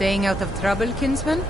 Staying out of trouble, kinsman?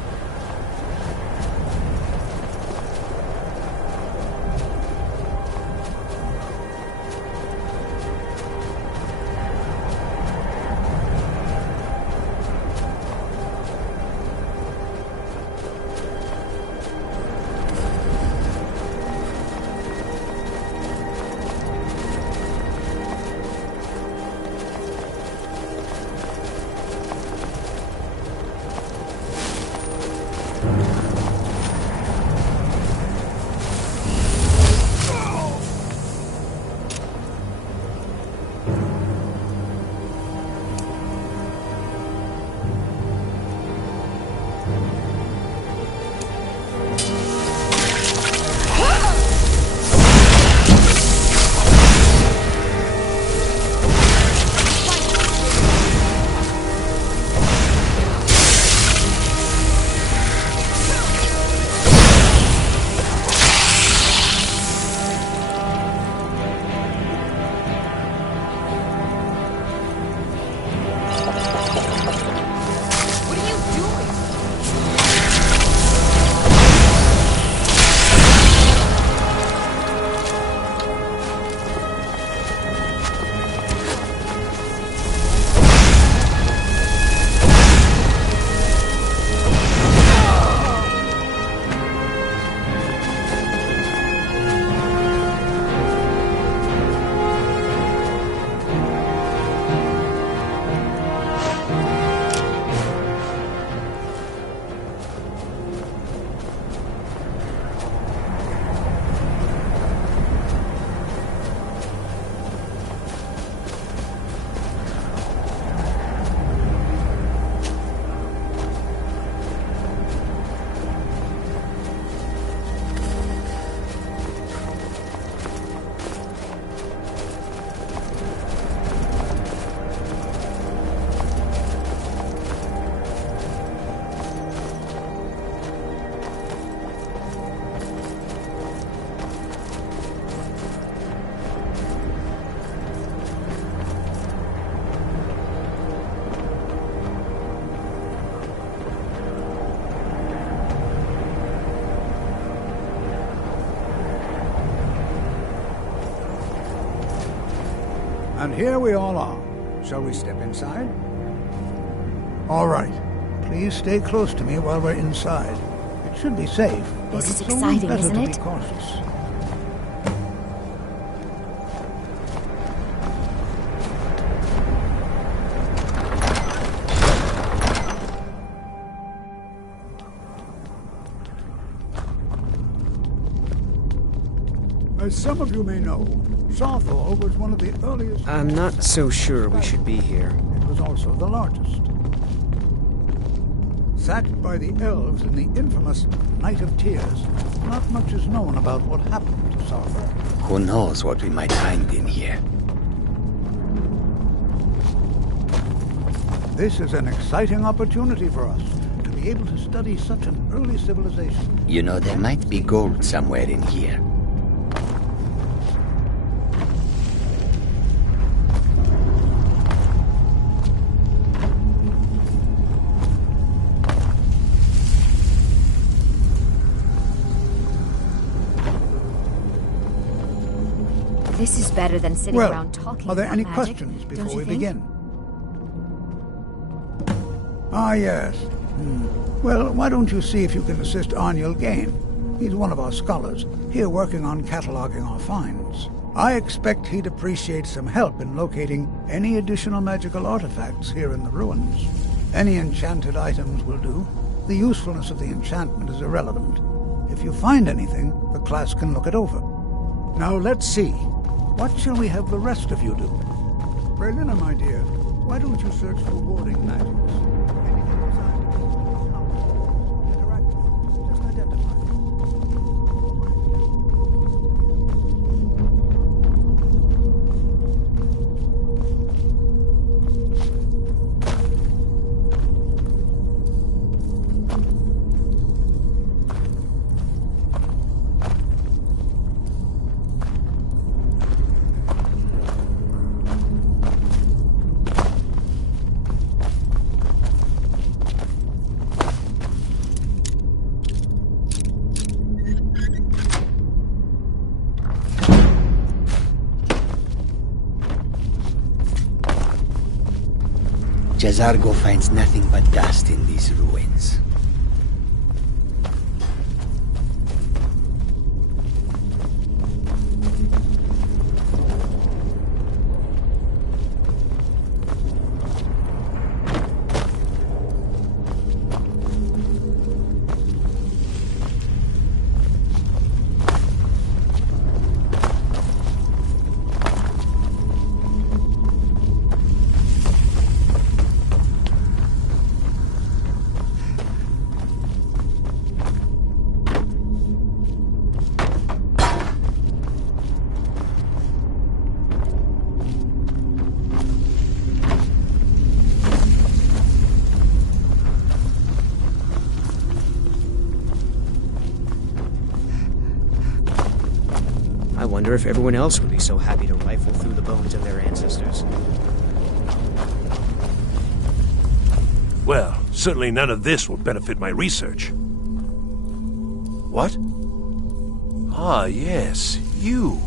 And here we all are. Shall we step inside? All right. Please stay close to me while we're inside. It should be safe, but This is it's always exciting, better isn't to it? be cautious. As some of you may know, Sarthor was one of the earliest... I'm not so sure we should be here. It was also the largest. Sacked by the elves in the infamous Night of Tears, not much is known about what happened to Sarthor. Who knows what we might find in here? This is an exciting opportunity for us to be able to study such an early civilization. You know, there might be gold somewhere in here. This is better than sitting Well, around talking are there about any magic, questions don't before you we think? begin? Ah, yes. Well, why don't you see if you can assist Arniel Gain? He's one of our scholars, here working on cataloging our finds. I expect he'd appreciate some help in locating any additional magical artifacts here in the ruins. Any enchanted items will do. The usefulness of the enchantment is irrelevant. If you find anything, the class can look it over. Now let's see. What shall we have the rest of you do? Berlina, my dear, why don't you search for warding magics? Anything designed to interact with them, just identify them. Jazargo finds nothing but dust in these ruins. I wonder if everyone else would be so happy to rifle through the bones of their ancestors. Well, certainly none of this will benefit my research. What? Ah, yes, you.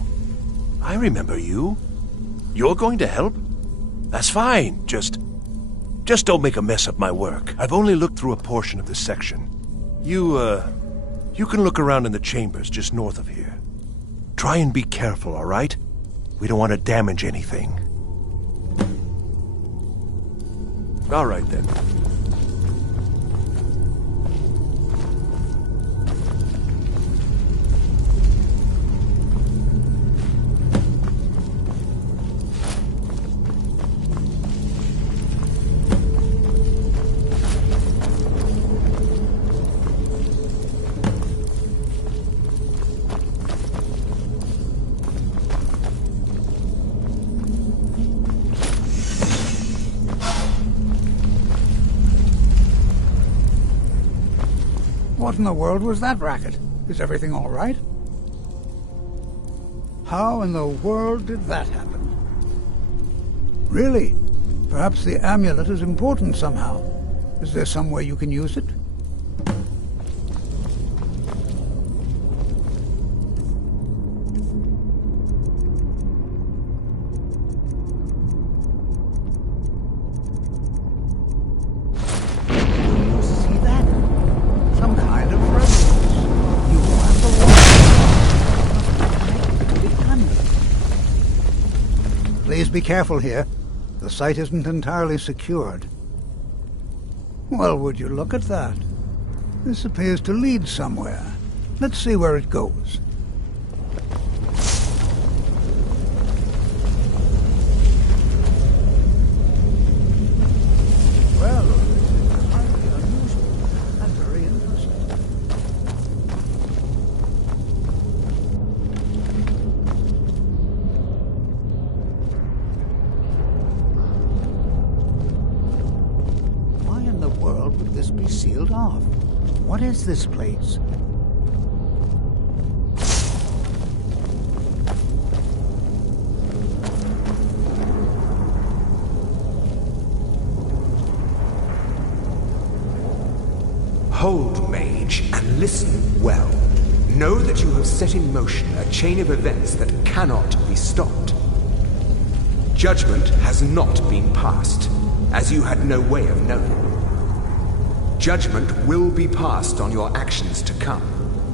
I remember you. You're going to help? That's fine, just don't make a mess of my work. I've only looked through a portion of this section. You can look around in the chambers just north of here. Try and be careful, all right? We don't want to damage anything. All right, then. What in the world was that racket? Is everything all right? How in the world did that happen? Really? Perhaps the amulet is important somehow. Is there some way you can use it? Please be careful here. The site isn't entirely secured. Well, would you look at that? This appears to lead somewhere. Let's see where it goes. Well, this is highly unusual and very interesting. Would this be sealed off? What is this place? Hold, mage, and listen well. Know that you have set in motion a chain of events that cannot be stopped. Judgment has not been passed, as you had no way of knowing. Judgment will be passed on your actions to come,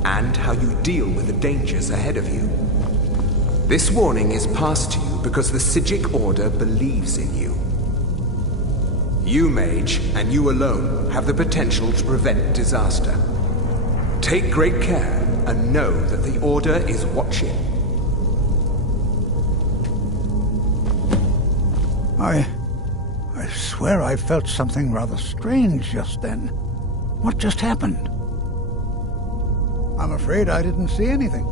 and how you deal with the dangers ahead of you. This warning is passed to you because the Psijic Order believes in you. You, mage, and you alone, have the potential to prevent disaster. Take great care, and know that the Order is watching. I swear I felt something rather strange just then. What just happened? I'm afraid I didn't see anything.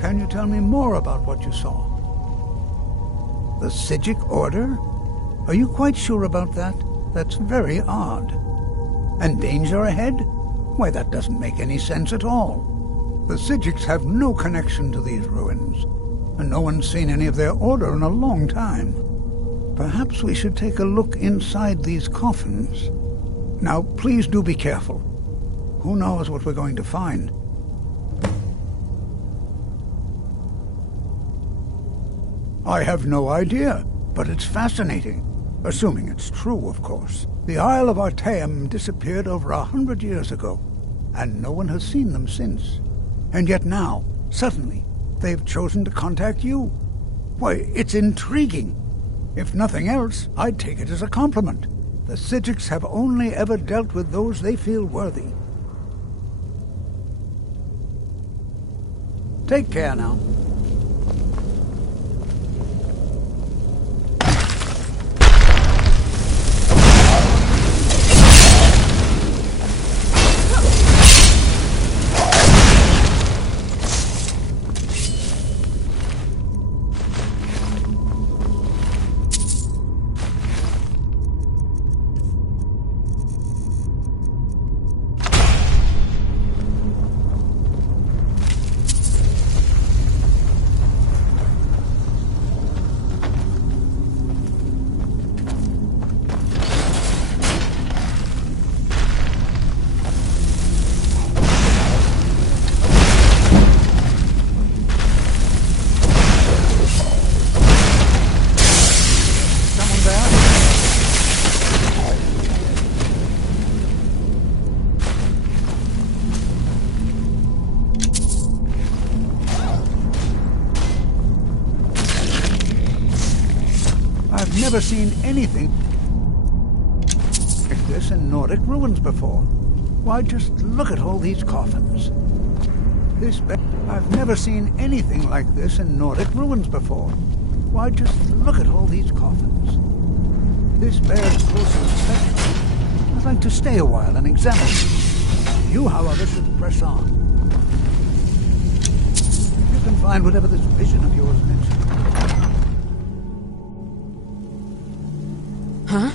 Can you tell me more about what you saw? The Psijic Order? Are you quite sure about that? That's very odd. And danger ahead? Why, that doesn't make any sense at all. The Psijics have no connection to these ruins, and no one's seen any of their order in a long time. Perhaps we should take a look inside these coffins. Now, please do be careful. Who knows what we're going to find? I have no idea, but it's fascinating. Assuming it's true, of course. The Isle of Artaeum disappeared over 100 years ago, and no one has seen them since. And yet now, suddenly, they've chosen to contact you. Why, it's intriguing. If nothing else, I'd take it as a compliment. The Psijics have only ever dealt with those they feel worthy. Take care now. I've never seen anything like this in Nordic ruins before. Why, just look at all these coffins. I've never seen anything like this in Nordic ruins before. Why, just look at all these coffins. This bears close inspection. I'd like to stay a while and examine them. You, however, should press on. You can find whatever this vision of yours meant. Huh?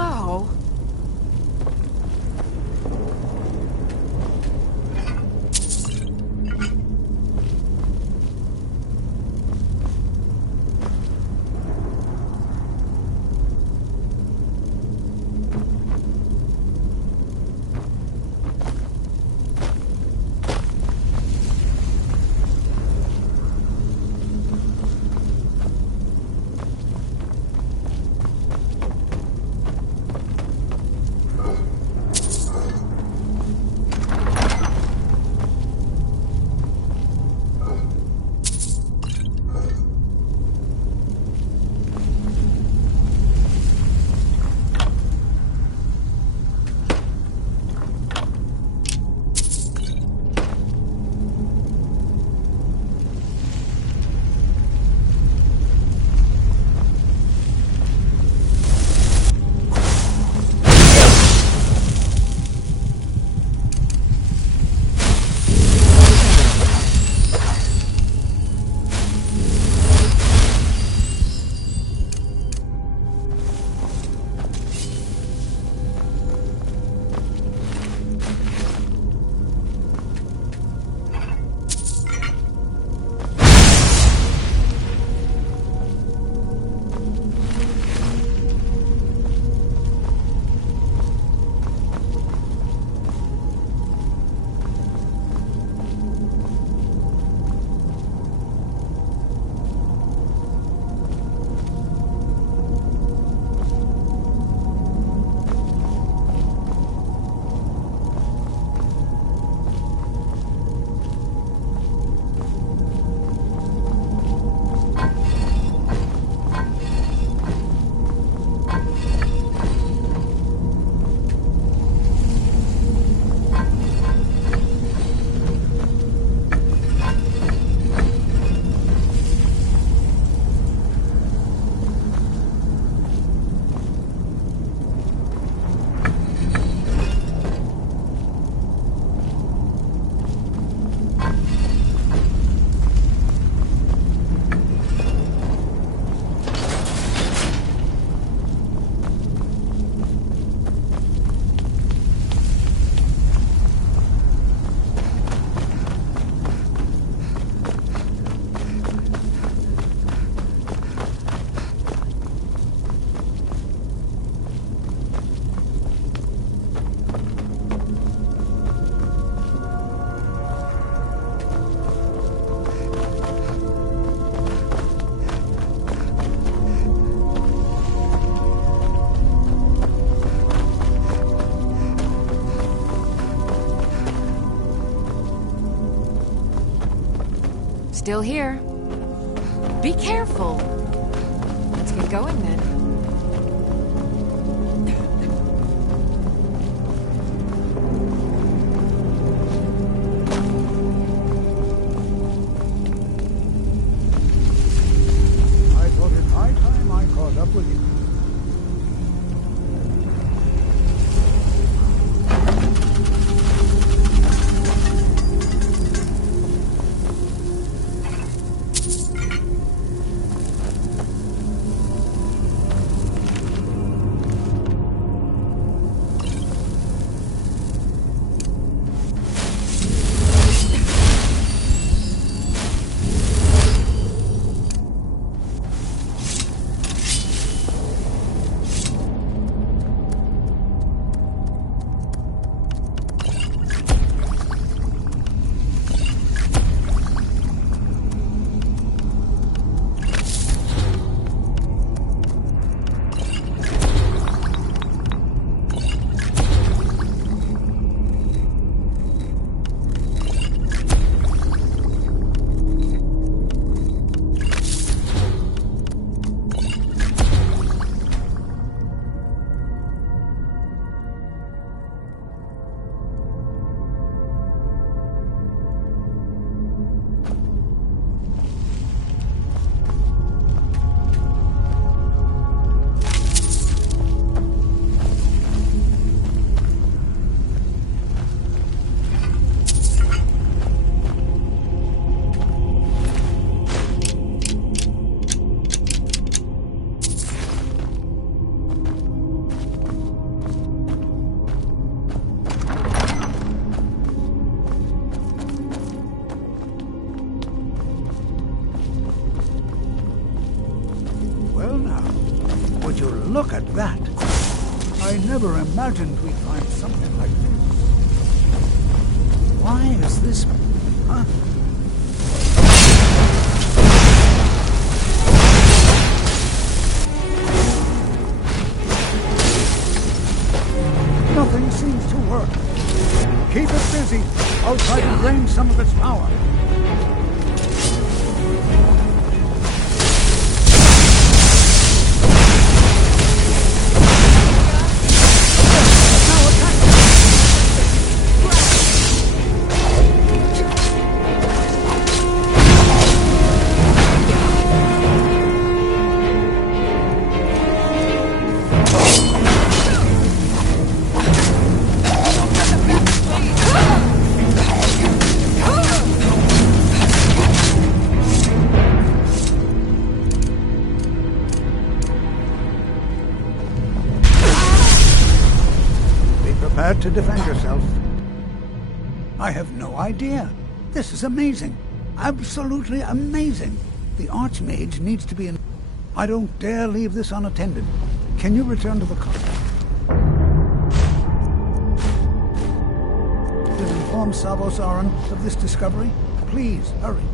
Oh. Still here. Be careful. Let's get going then. I thought it high time I caught up with you. I never imagined we'd find something like this. Why is this... Huh? Nothing seems to work. Keep it busy. I'll try to drain some of its power. Prepared to defend yourself. I have no idea. This is amazing. Absolutely amazing. The Archmage needs to be in... I don't dare leave this unattended. Can you return to the car? You'll inform Savos Aran of this discovery? Please, hurry.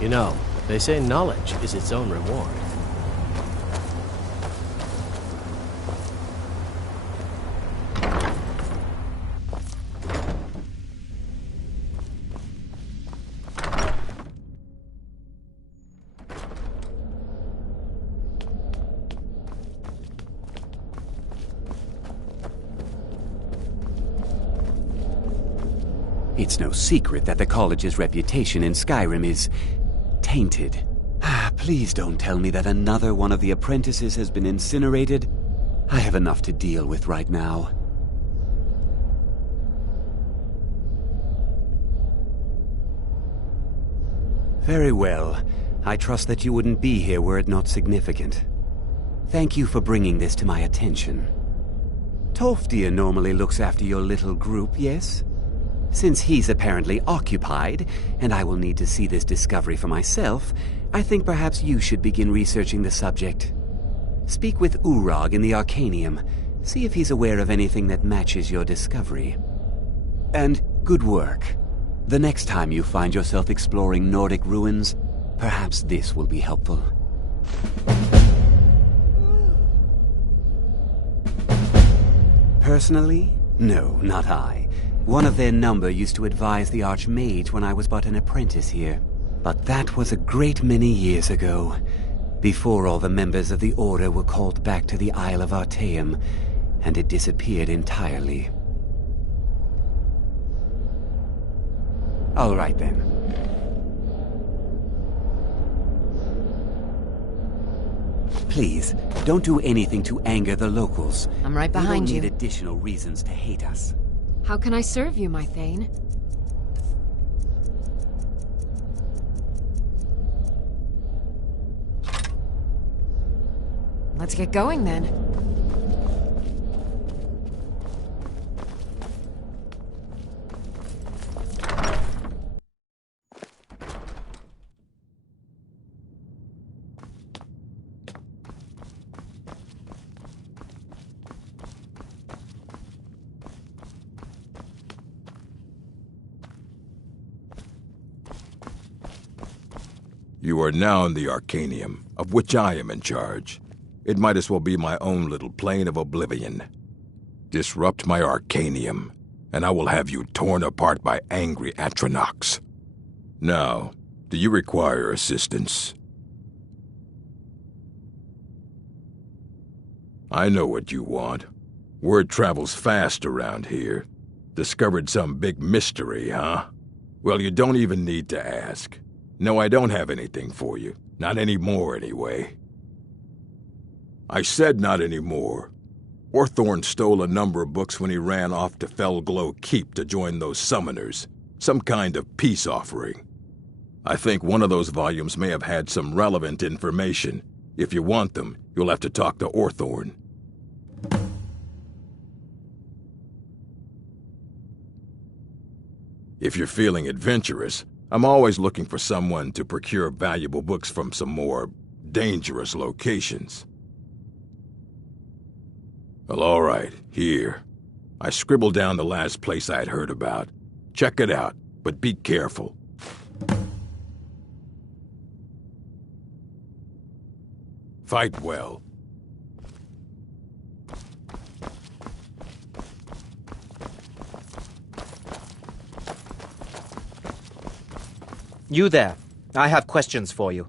You know, they say knowledge is its own reward. It's no secret that the college's reputation in Skyrim is tainted. Please don't tell me that another one of the apprentices has been incinerated. I have enough to deal with right now. Very well. I trust that you wouldn't be here were it not significant. Thank you for bringing this to my attention. Tolfdir normally looks after your little group, yes? Since he's apparently occupied, and I will need to see this discovery for myself, I think perhaps you should begin researching the subject. Speak with Urag in the Arcanium. See if he's aware of anything that matches your discovery. And good work. The next time you find yourself exploring Nordic ruins, perhaps this will be helpful. Personally? No, not I. One of their number used to advise the Archmage when I was but an apprentice here. But that was a great many years ago, before all the members of the Order were called back to the Isle of Artaeum, and it disappeared entirely. All right then. Please, don't do anything to anger the locals. I'm right behind you. you. We don't need additional reasons to hate us. How can I serve you, my Thane? Let's get going then. You are now in the Arcanium, of which I am in charge. It might as well be my own little plane of oblivion. Disrupt my Arcanium, and I will have you torn apart by angry Atronachs. Now, do you require assistance? I know what you want. Word travels fast around here. Discovered some big mystery, huh? Well, you don't even need to ask. No, I don't have anything for you. Not anymore, anyway. I said not anymore. Orthorn stole a number of books when he ran off to Felglow Keep to join those summoners. Some kind of peace offering. I think one of those volumes may have had some relevant information. If you want them, you'll have to talk to Orthorn. If you're feeling adventurous, I'm always looking for someone to procure valuable books from some more dangerous locations. Well, all right, here. I scribbled down the last place I'd heard about. Check it out, but be careful. Fight well. You there. I have questions for you.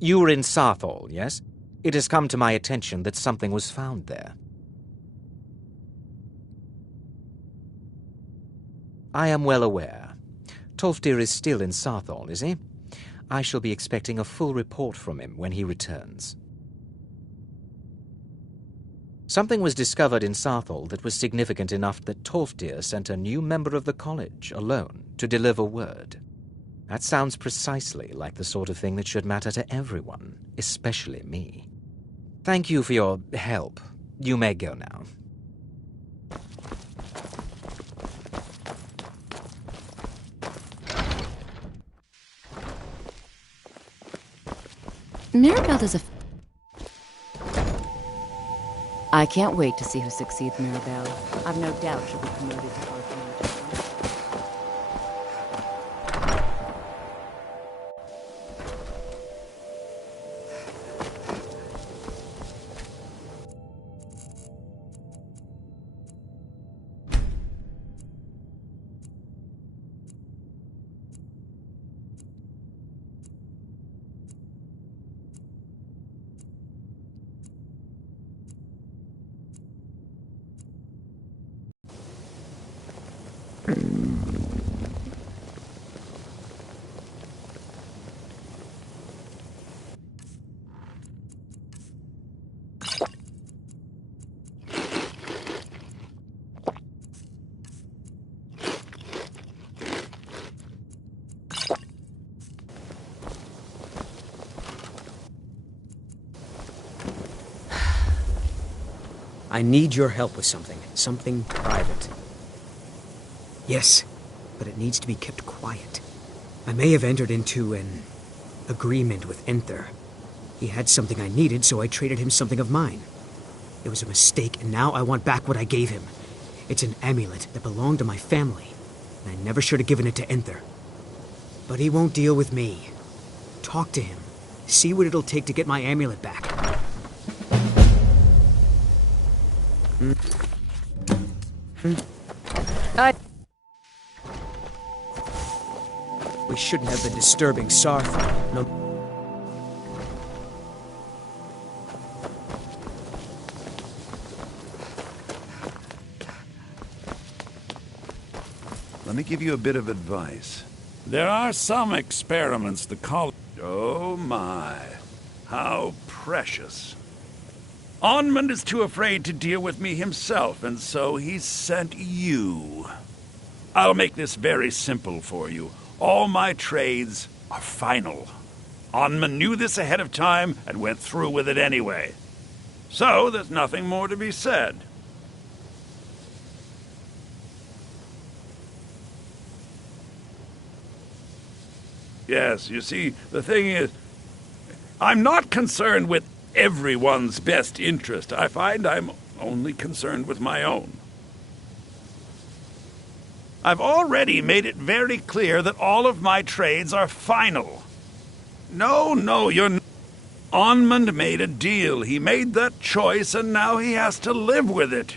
You were in Sarthol, yes? It has come to my attention that something was found there. I am well aware. Tolfdir is still in Sarthol, is he? I shall be expecting a full report from him when he returns. Something was discovered in Sarthol that was significant enough that Tolfdir sent a new member of the college, alone, to deliver word. That sounds precisely like the sort of thing that should matter to everyone, especially me. Thank you for your help. You may go now. Mirabelle does a... I can't wait to see who succeeds Mirabelle. I've no doubt she'll be promoted to Archmage. I need your help with something. Something private. Yes, but it needs to be kept quiet. I may have entered into an agreement with Enther. He had something I needed, so I traded him something of mine. It was a mistake, and now I want back what I gave him. It's an amulet that belonged to my family, and I never should have given it to Enther. But he won't deal with me. Talk to him. See what it'll take to get my amulet back. We shouldn't have been disturbing Sarthal. No. Let me give you a bit of advice. There are some experiments the college... Oh my, how precious. Onmund is too afraid to deal with me himself, and so he's sent you. I'll make this very simple for you. All my trades are final. Onmund knew this ahead of time and went through with it anyway. So there's nothing more to be said. Yes, you see, the thing is, I'm not concerned with everyone's best interest. I find I'm only concerned with my own. I've already made it very clear that all of my trades are final. No, you're not. Onmund made a deal. He made that choice, and now he has to live with it.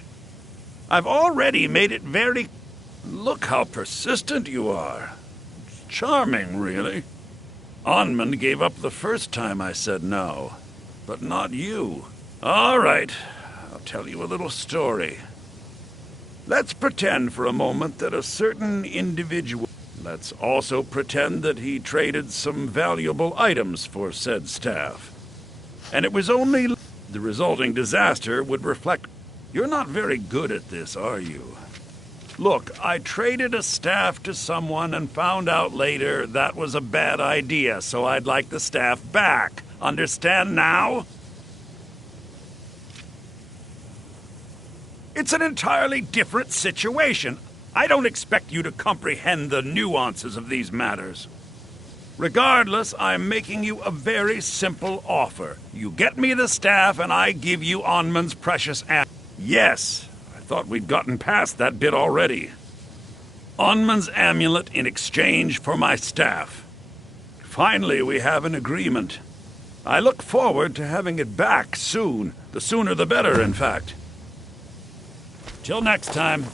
I've already made it very... Look how persistent you are. Charming, really. Onmund gave up the first time I said no, but not you. All right, I'll tell you a little story. Let's pretend for a moment that a certain individual... Let's also pretend that he traded some valuable items for said staff. And it was only... The resulting disaster would reflect... You're not very good at this, are you? Look, I traded a staff to someone and found out later that was a bad idea, so I'd like the staff back. Understand now? It's an entirely different situation. I don't expect you to comprehend the nuances of these matters. Regardless, I'm making you a very simple offer. You get me the staff and I give you Onmund's precious amulet. Yes! Thought we'd gotten past that bit already. Onmund's amulet in exchange for my staff. Finally, we have an agreement. I look forward to having it back soon. The sooner the better, in fact. Till next time.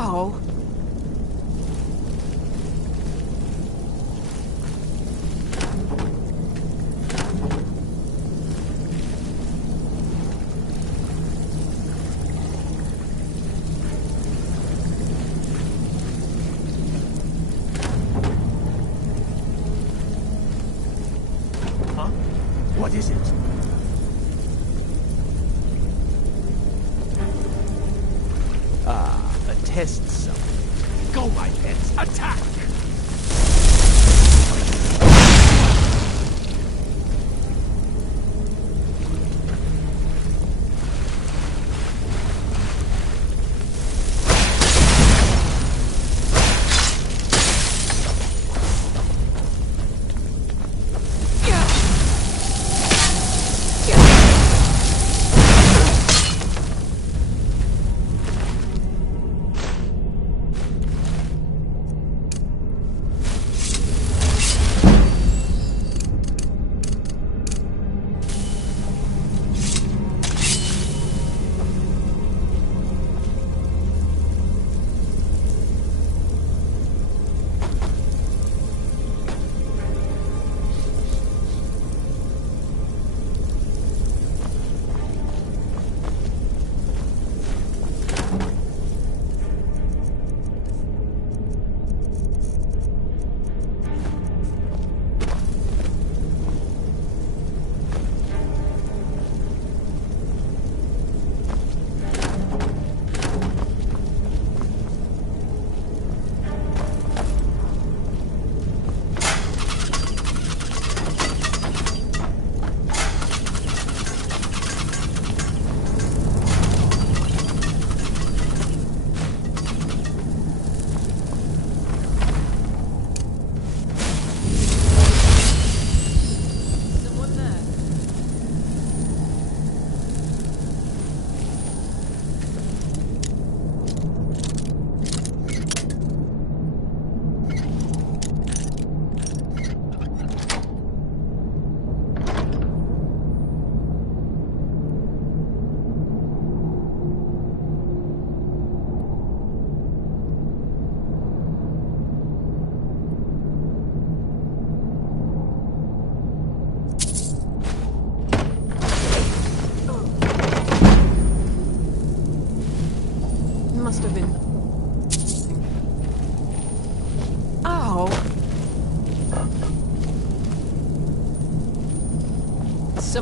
Oh. Huh? What is it? A test cell. Go, my pets, attack!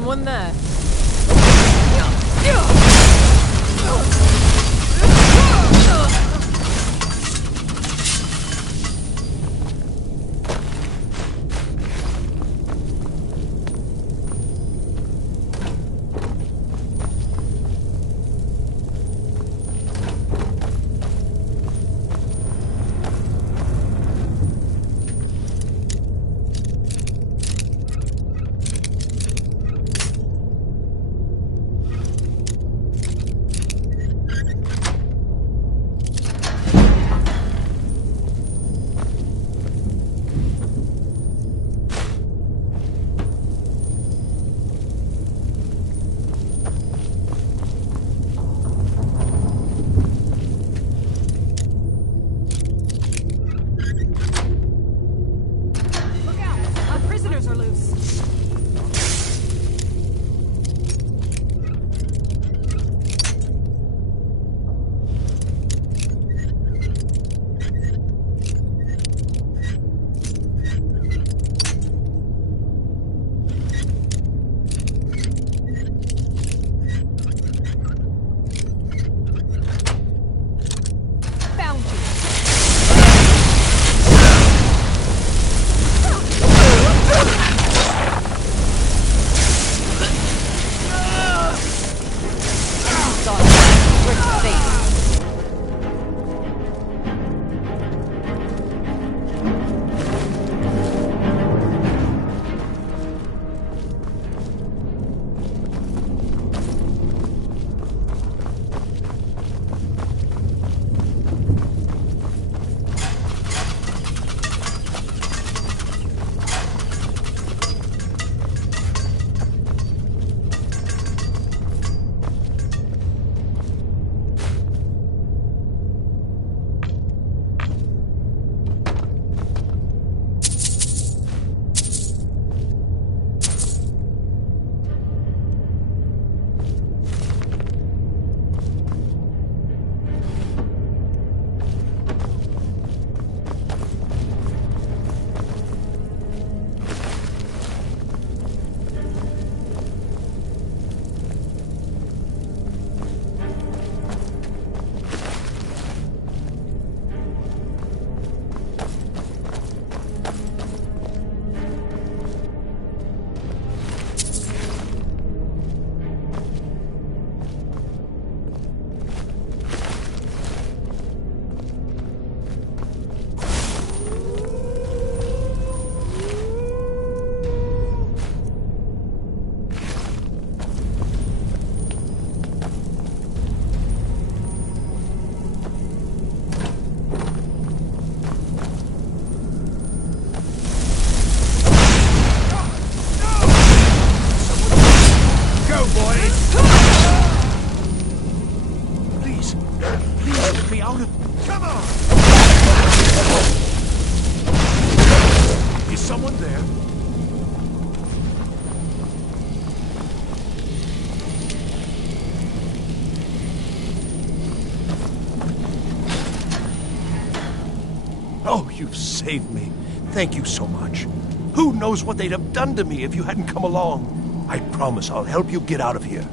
someone there. Oh, you've saved me. Thank you so much. Who knows what they'd have done to me if you hadn't come along. I promise I'll help you get out of here.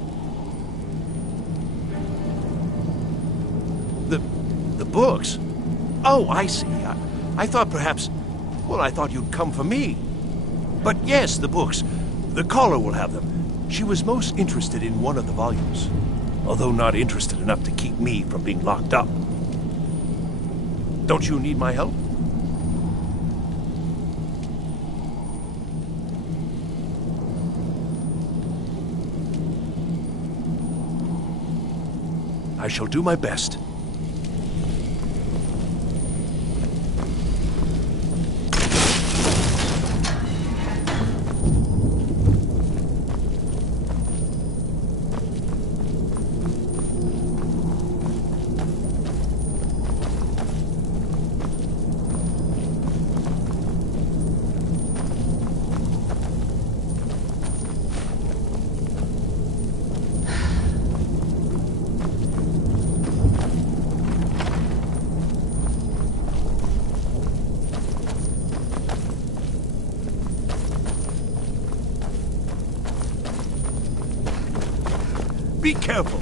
The books? Oh, I see. I thought perhaps... Well, I thought you'd come for me. But yes, the books. The caller will have them. She was most interested in one of the volumes, although not interested enough to keep me from being locked up. Don't you need my help? I shall do my best. Be careful.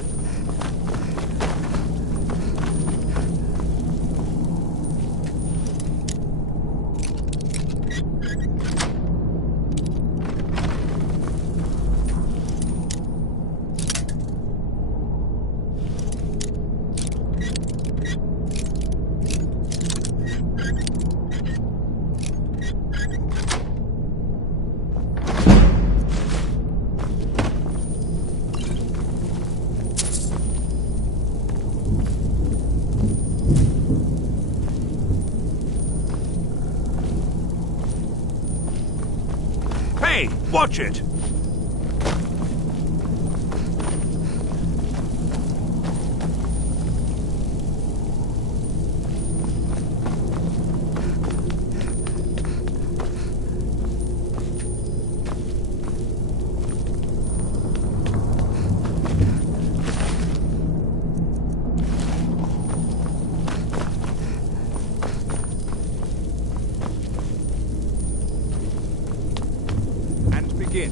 Hey, watch it! Begin.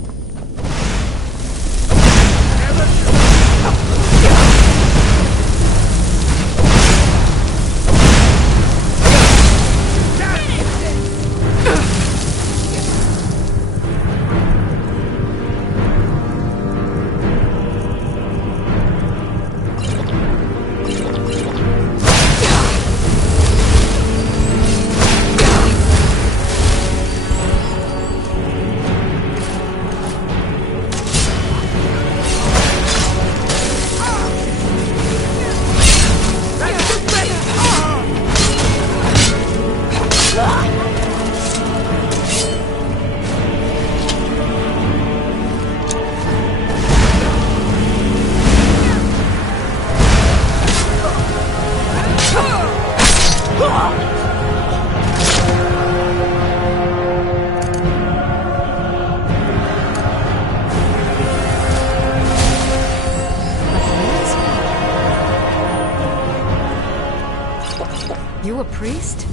You a priest?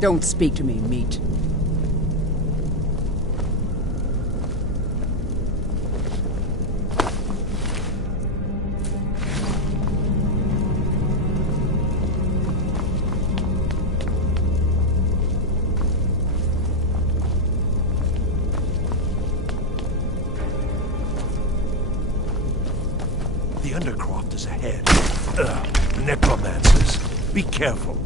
Don't speak to me, meat. The Undercroft is ahead. Necromancers. Be careful.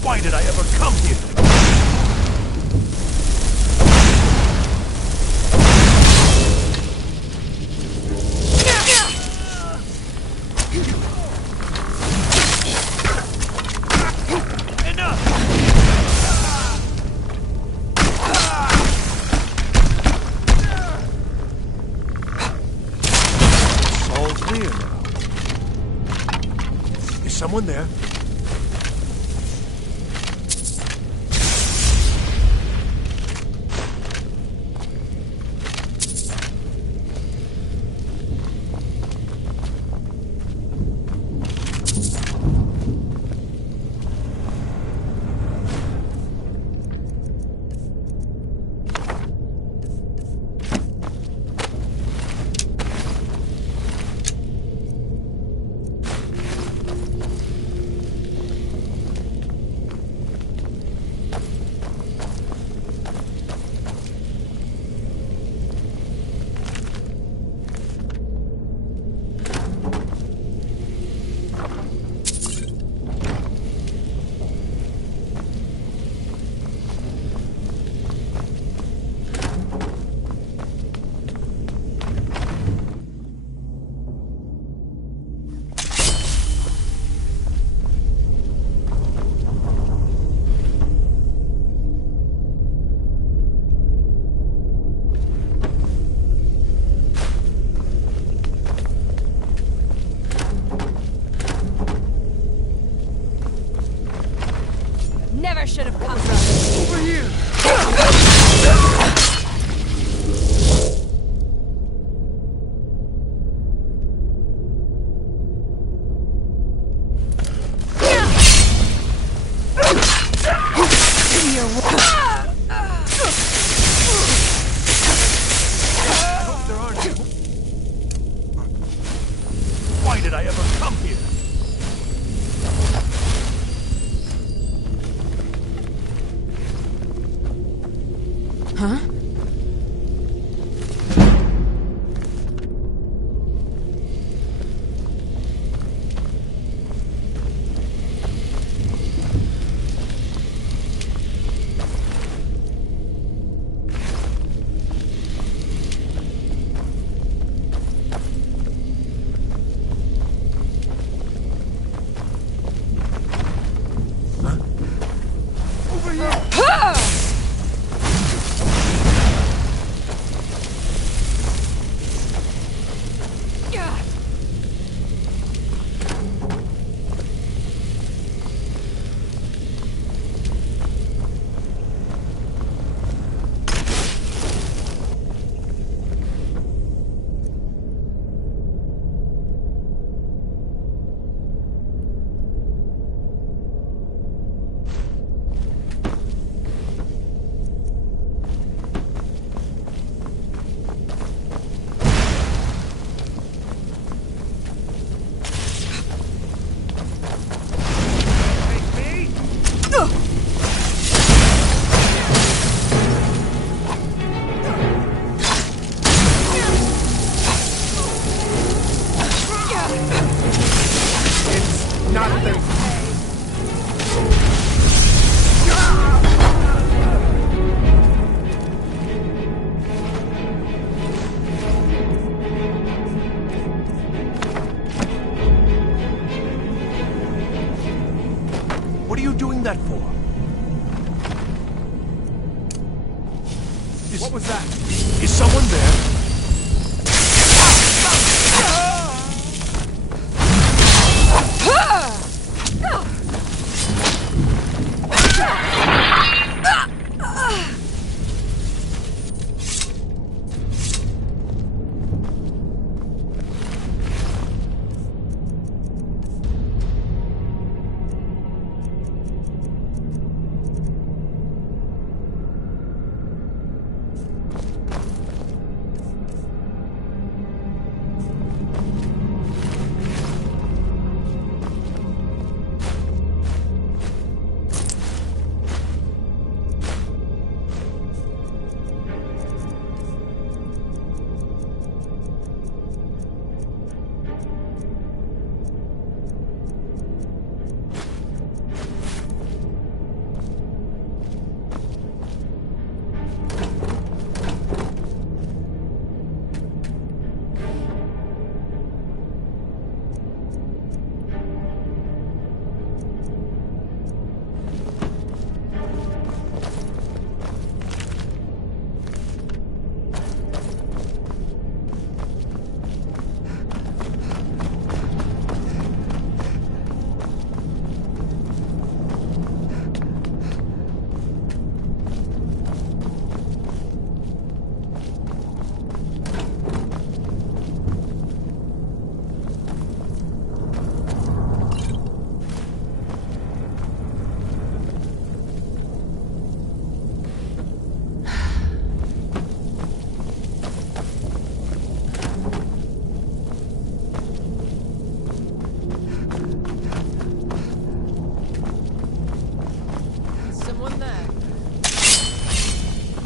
Why did I ever come here? Someone there?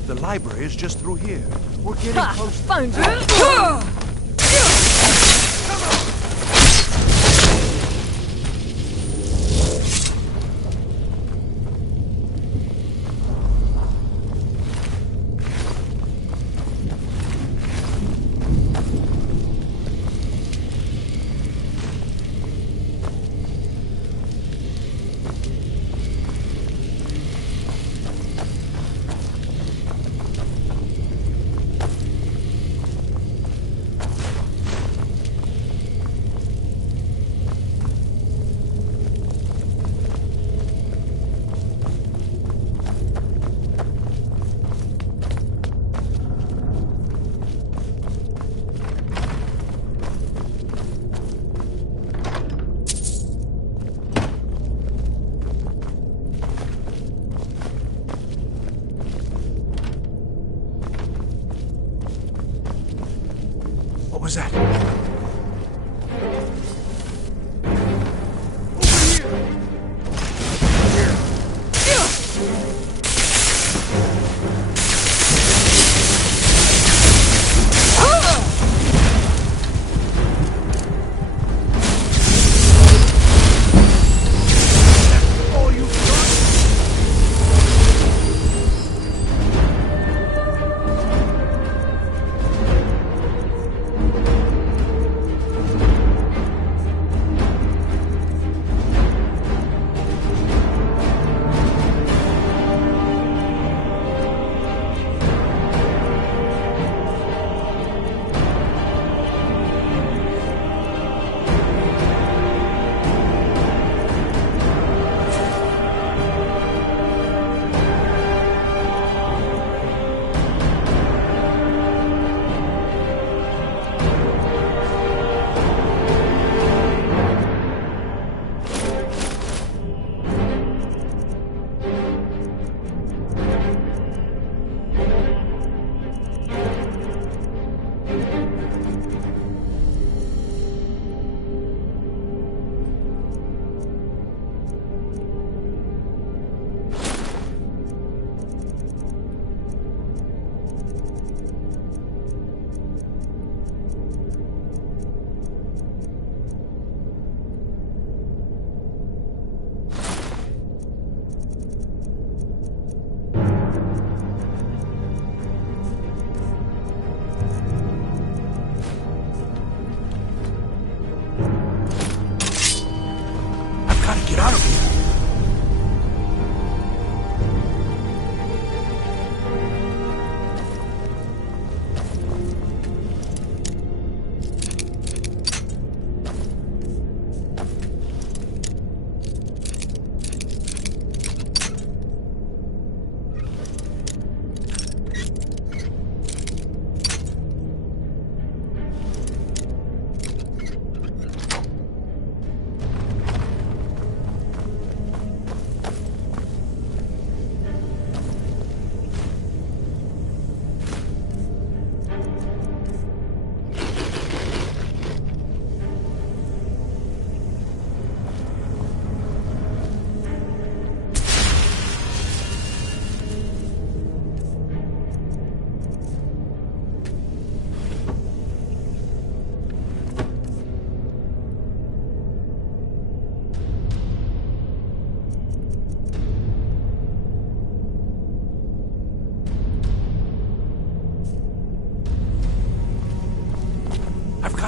The library is just through here. We're getting close. Found you! What was that?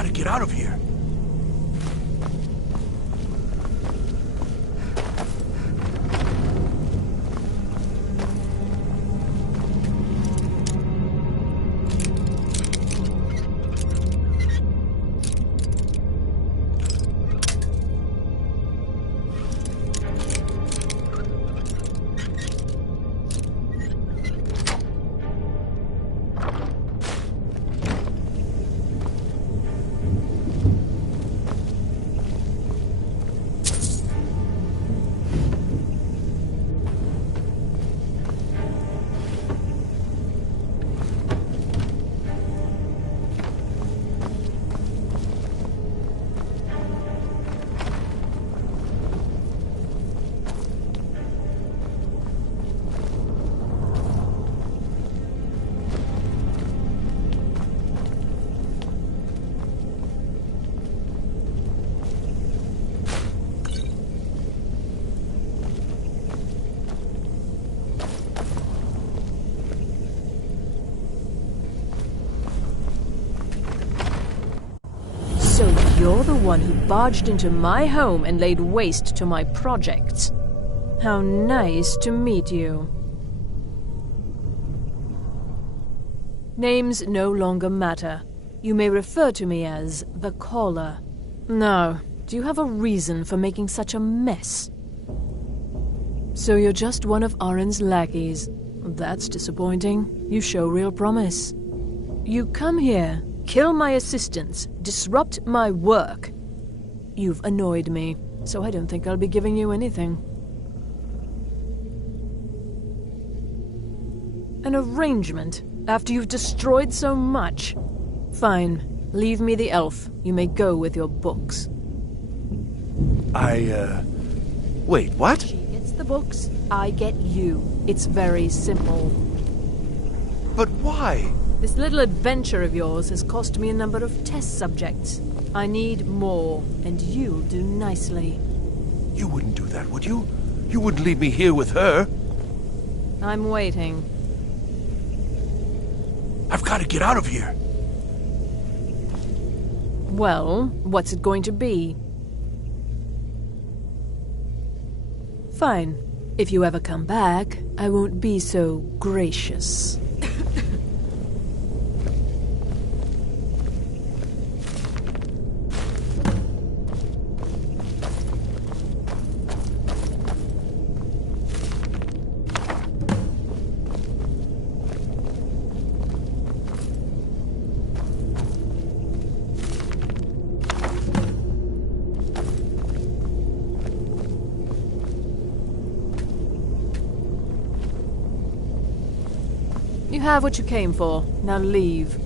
gotta get out of here. So you're the one who barged into my home and laid waste to my projects. How nice to meet you. Names no longer matter. You may refer to me as the Caller. Now, do you have a reason for making such a mess? So you're just one of Arin's lackeys. That's disappointing. You show real promise. You come here, kill my assistants, disrupt my work. You've annoyed me, so I don't think I'll be giving you anything. An arrangement after you've destroyed so much. Fine, leave me the elf. You may go with your books. Wait, what? She gets the books, I get you. It's very simple. But why? This little adventure of yours has cost me a number of test subjects. I need more, and you'll do nicely. You wouldn't do that, would you? You wouldn't leave me here with her. I'm waiting. I've got to get out of here. Well, what's it going to be? Fine. If you ever come back, I won't be so gracious. You have what you came for. Now leave.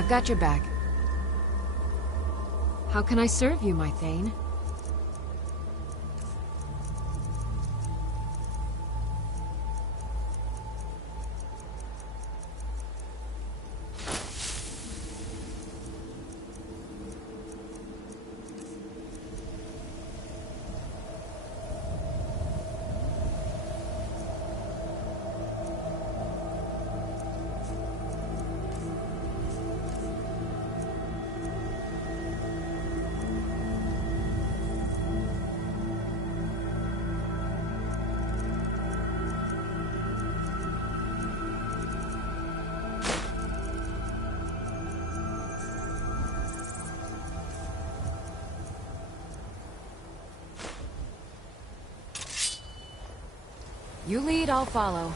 I've got your back. How can I serve you, my Thane? You lead, I'll follow.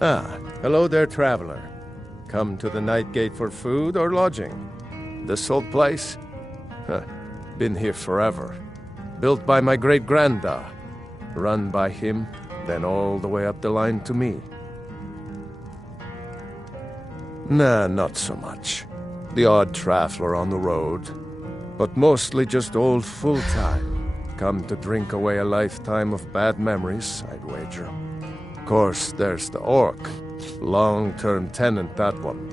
Ah, hello there, traveler. Come to the Night Gate for food or lodging? This old place? Huh, been here forever. Built by my great-granda. Run by him, then all the way up the line to me. Nah, not so much. The odd traveler on the road, but mostly just old full-time. Come to drink away a lifetime of bad memories, I'd wager. Of course, there's the orc. Long-term tenant, that one.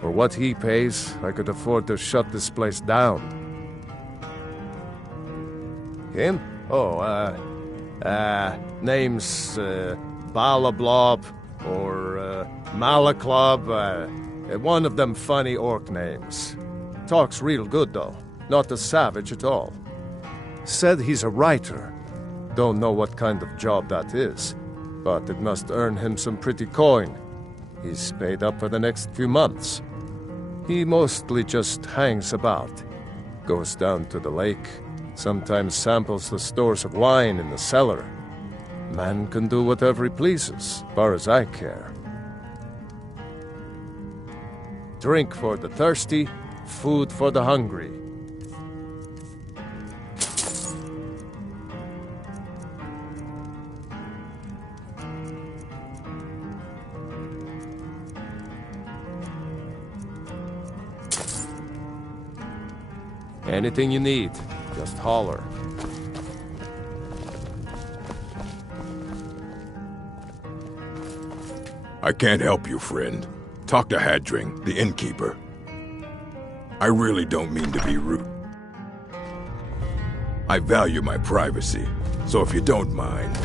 For what he pays, I could afford to shut this place down. Him? Oh, name's, Balablob, or, Malaklob, one of them funny orc names. Talks real good, though. Not a savage at all. Said he's a writer. Don't know what kind of job that is, but it must earn him some pretty coin. He's paid up for the next few months. He mostly just hangs about. Goes down to the lake, sometimes samples the stores of wine in the cellar. Man can do whatever he pleases, far as I care. Drink for the thirsty, food for the hungry. Anything you need, just holler. I can't help you, friend. Talk to Hadring, the innkeeper. I really don't mean to be rude. I value my privacy, so if you don't mind...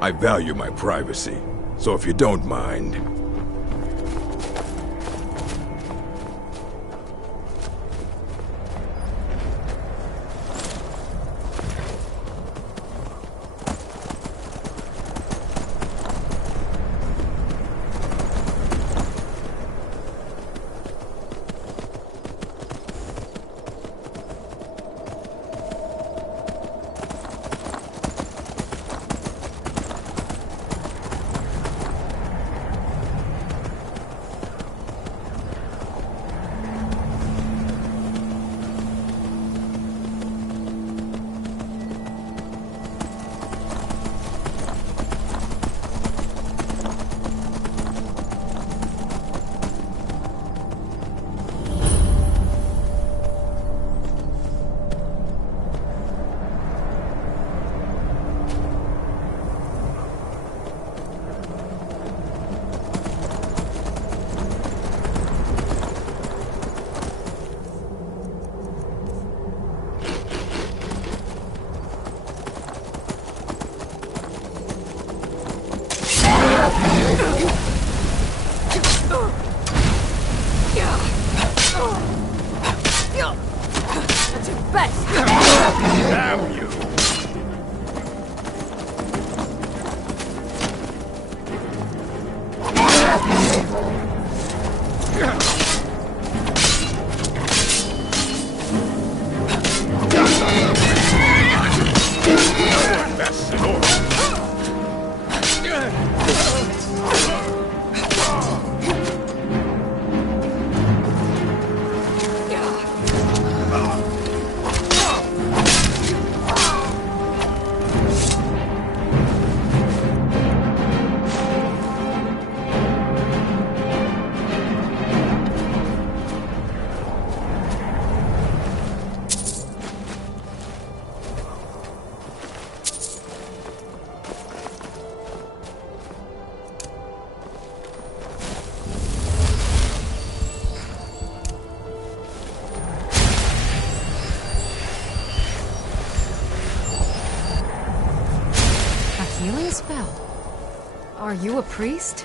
I value my privacy, so if you don't mind... spell. Are you a priest?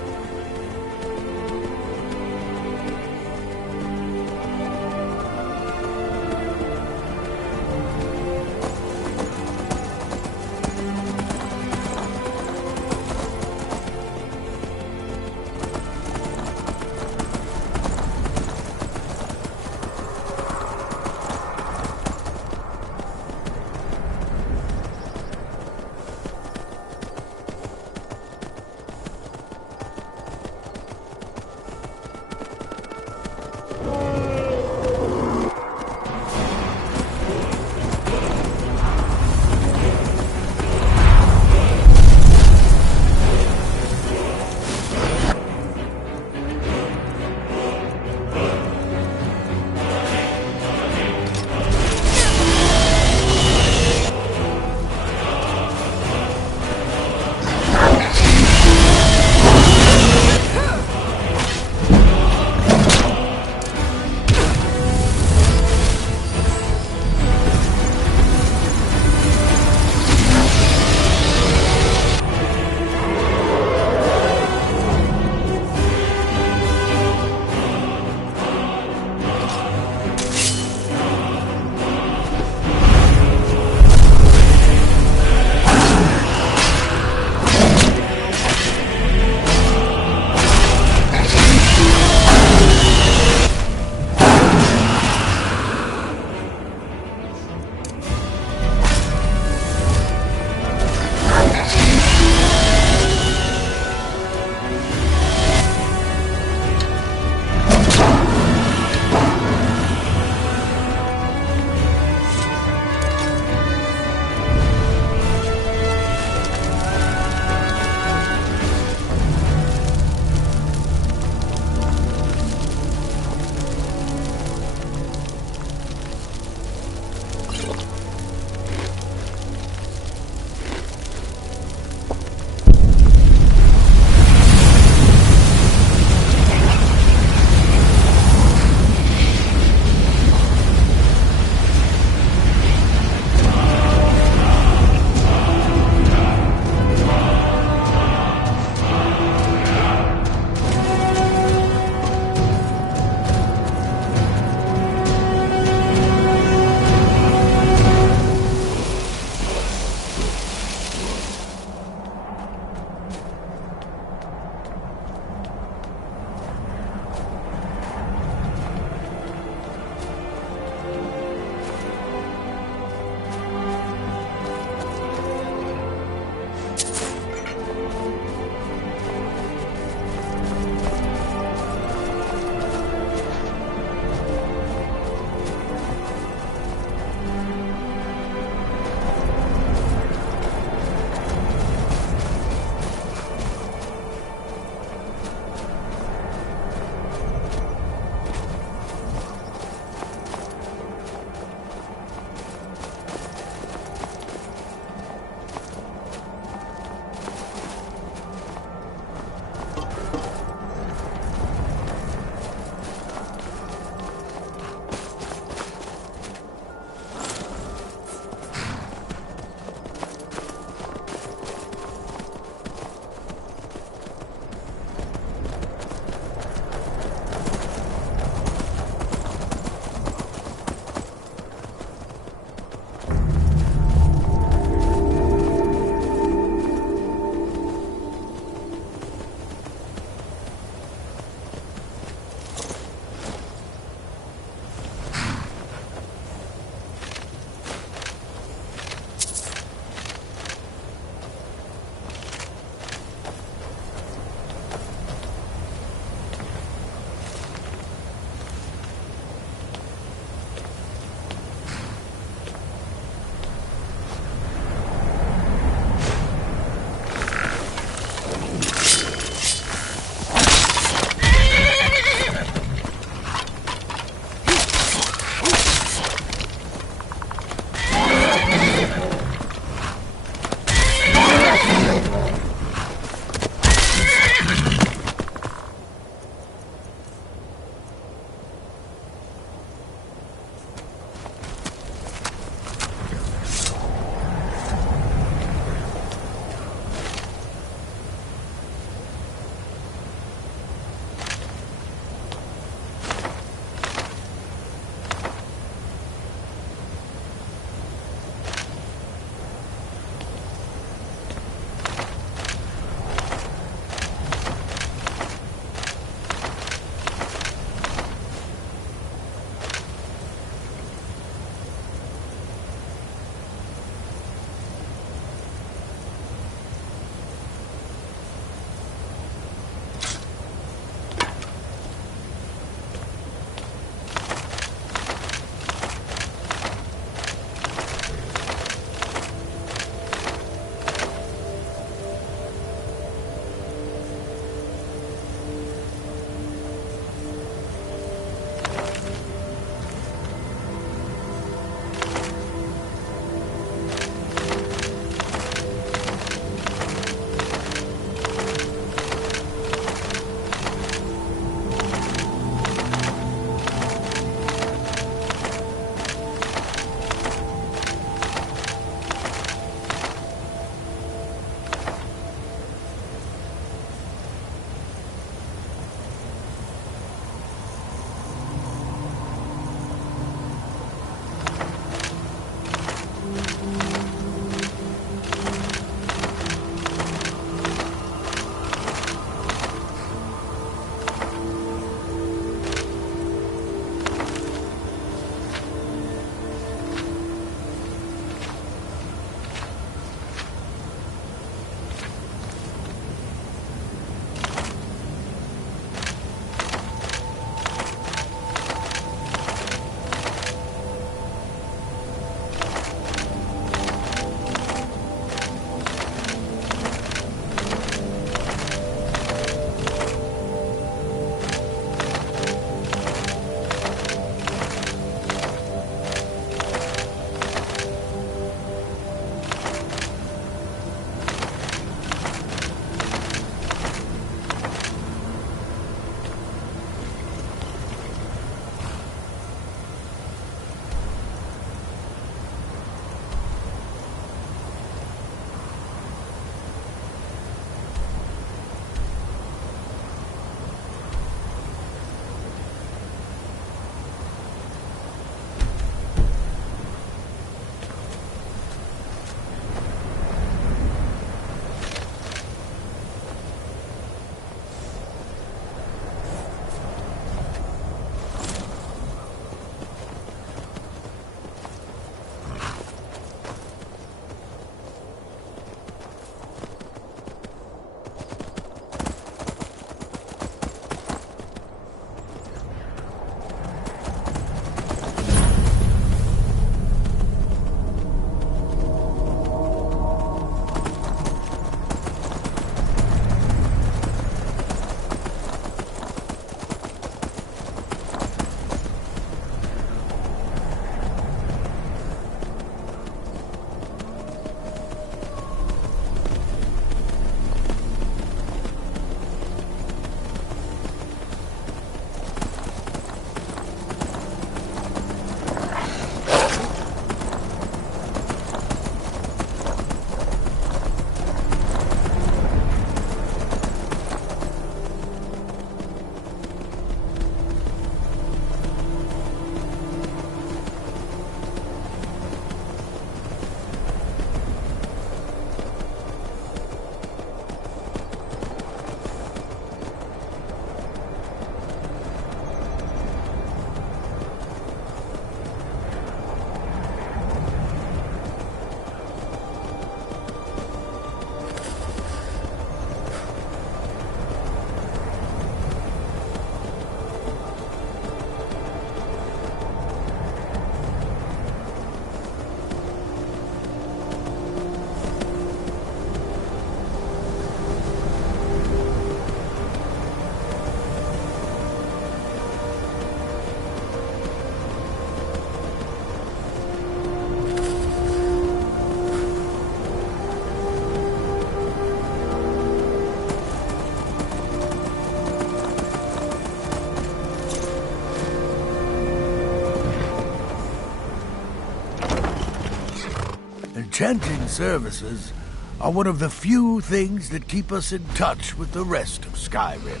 Enchanting services are one of the few things that keep us in touch with the rest of Skyrim.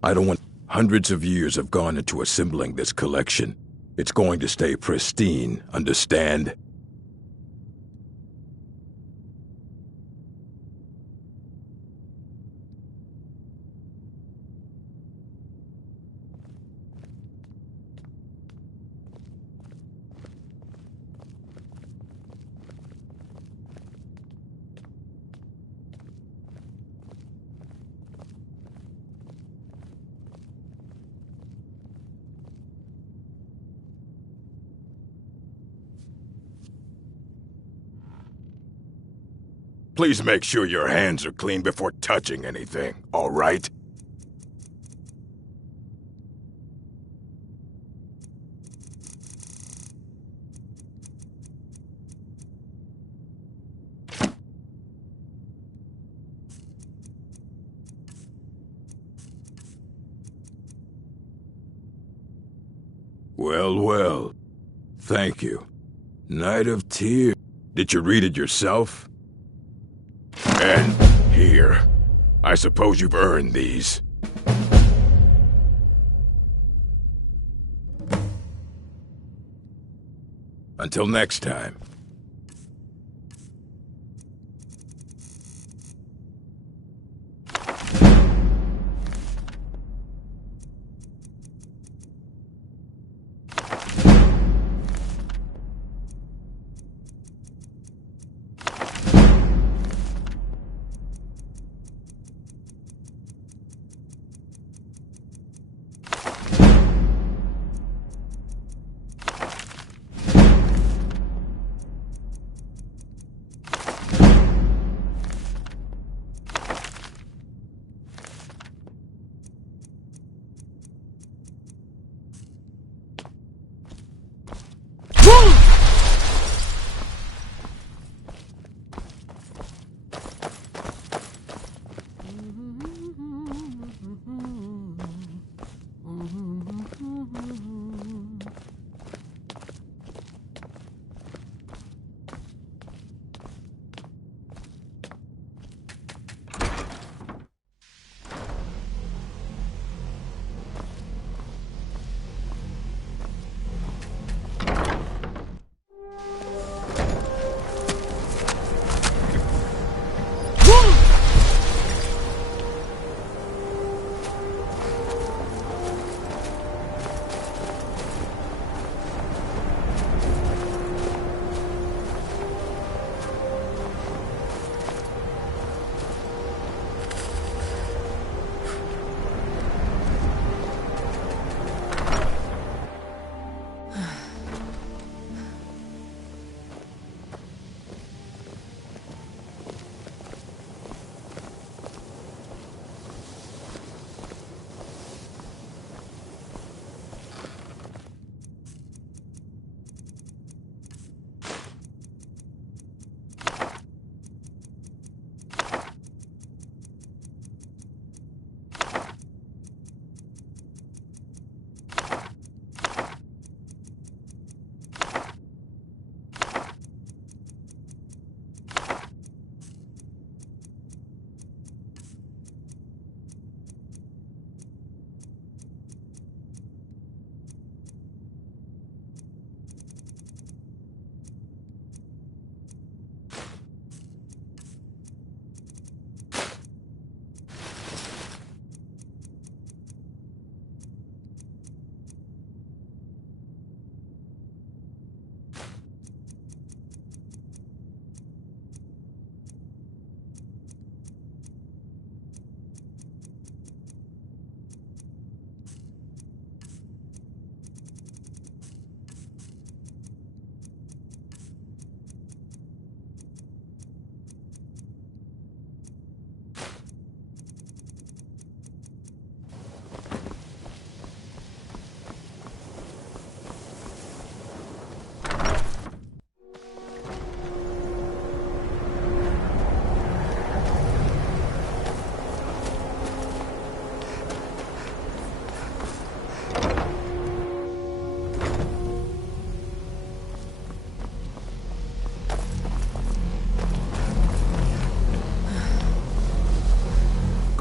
I don't want... Hundreds of years have gone into assembling this collection. It's going to stay pristine, understand? Please make sure your hands are clean before touching anything, all right? Well, well. Thank you. Night of Tears. Did you read it yourself? And here. I suppose you've earned these. Until next time.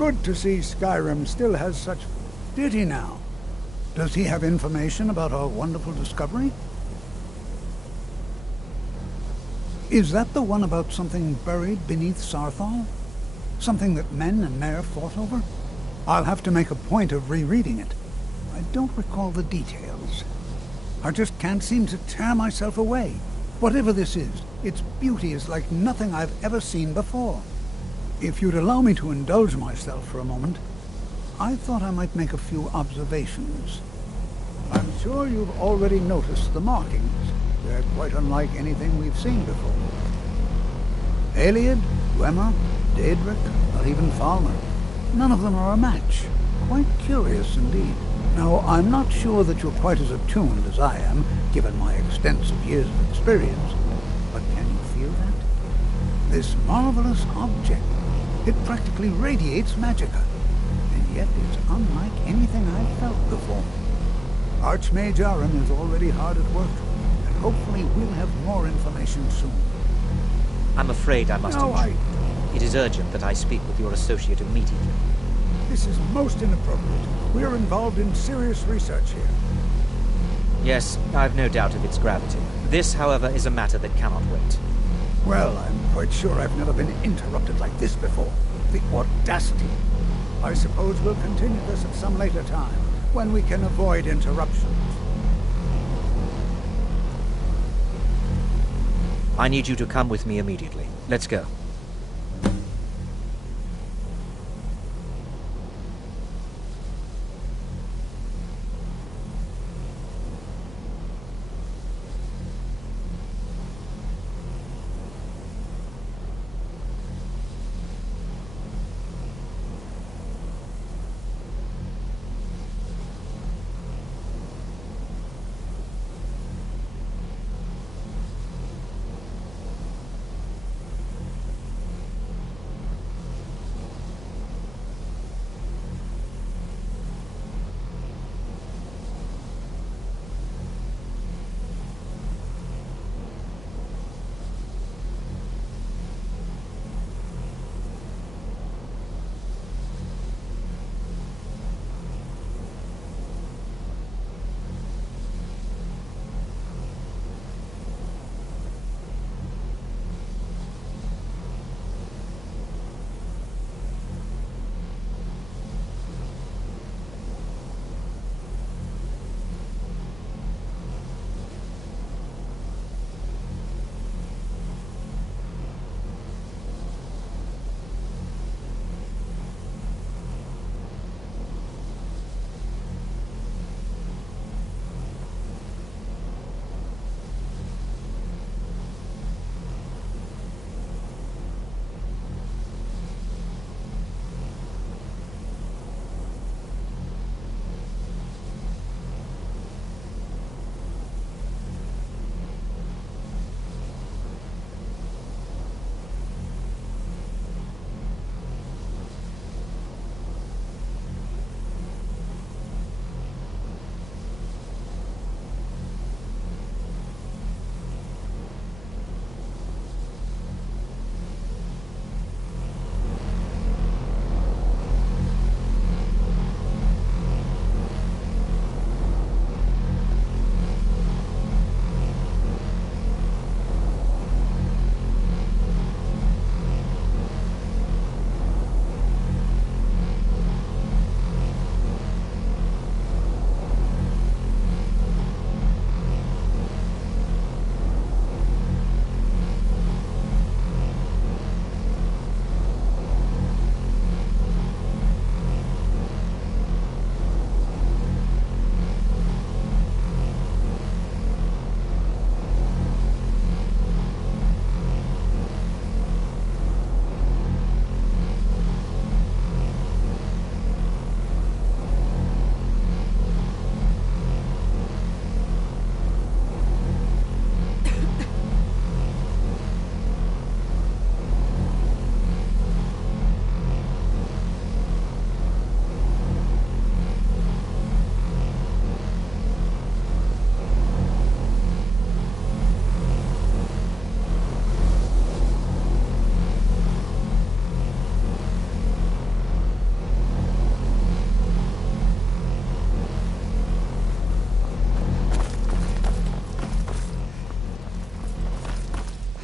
good to see Skyrim still has such... Did he now? Does he have information about our wonderful discovery? Is that the one about something buried beneath Sarthal? Something that men and Mare fought over? I'll have to make a point of rereading it. I don't recall the details. I just can't seem to tear myself away. Whatever this is, its beauty is like nothing I've ever seen before. If you'd allow me to indulge myself for a moment, I thought I might make a few observations. I'm sure you've already noticed the markings. They're quite unlike anything we've seen before. Aliad, Dwemer, Daedric, or even Falmer. None of them are a match. Quite curious indeed. Now, I'm not sure that you're quite as attuned as I am, given my extensive years of experience. But can you feel that? This marvelous object, it practically radiates magicka. And yet it's unlike anything I've felt before. Archmage Aram is already hard at work, and hopefully we'll have more information soon. I'm afraid I must intrude. It is urgent that I speak with your associate immediately. This is most inappropriate. We're involved in serious research here. Yes, I've no doubt of its gravity. This, however, is a matter that cannot wait. Well, I'm quite sure I've never been interrupted like this before. The audacity. I suppose we'll continue this at some later time, when we can avoid interruptions. I need you to come with me immediately. Let's go.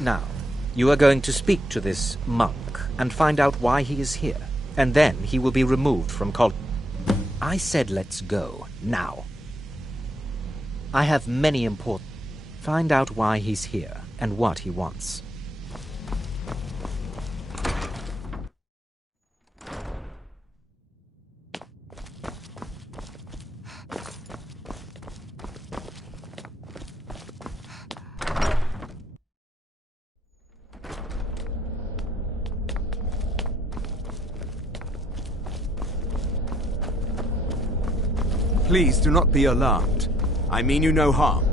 Now, you are going to speak to this monk and find out why he is here, and then he will be removed from college. I said let's go, now. I have many important... Find out why he's here and what he wants. Please do not be alarmed. I mean you no harm.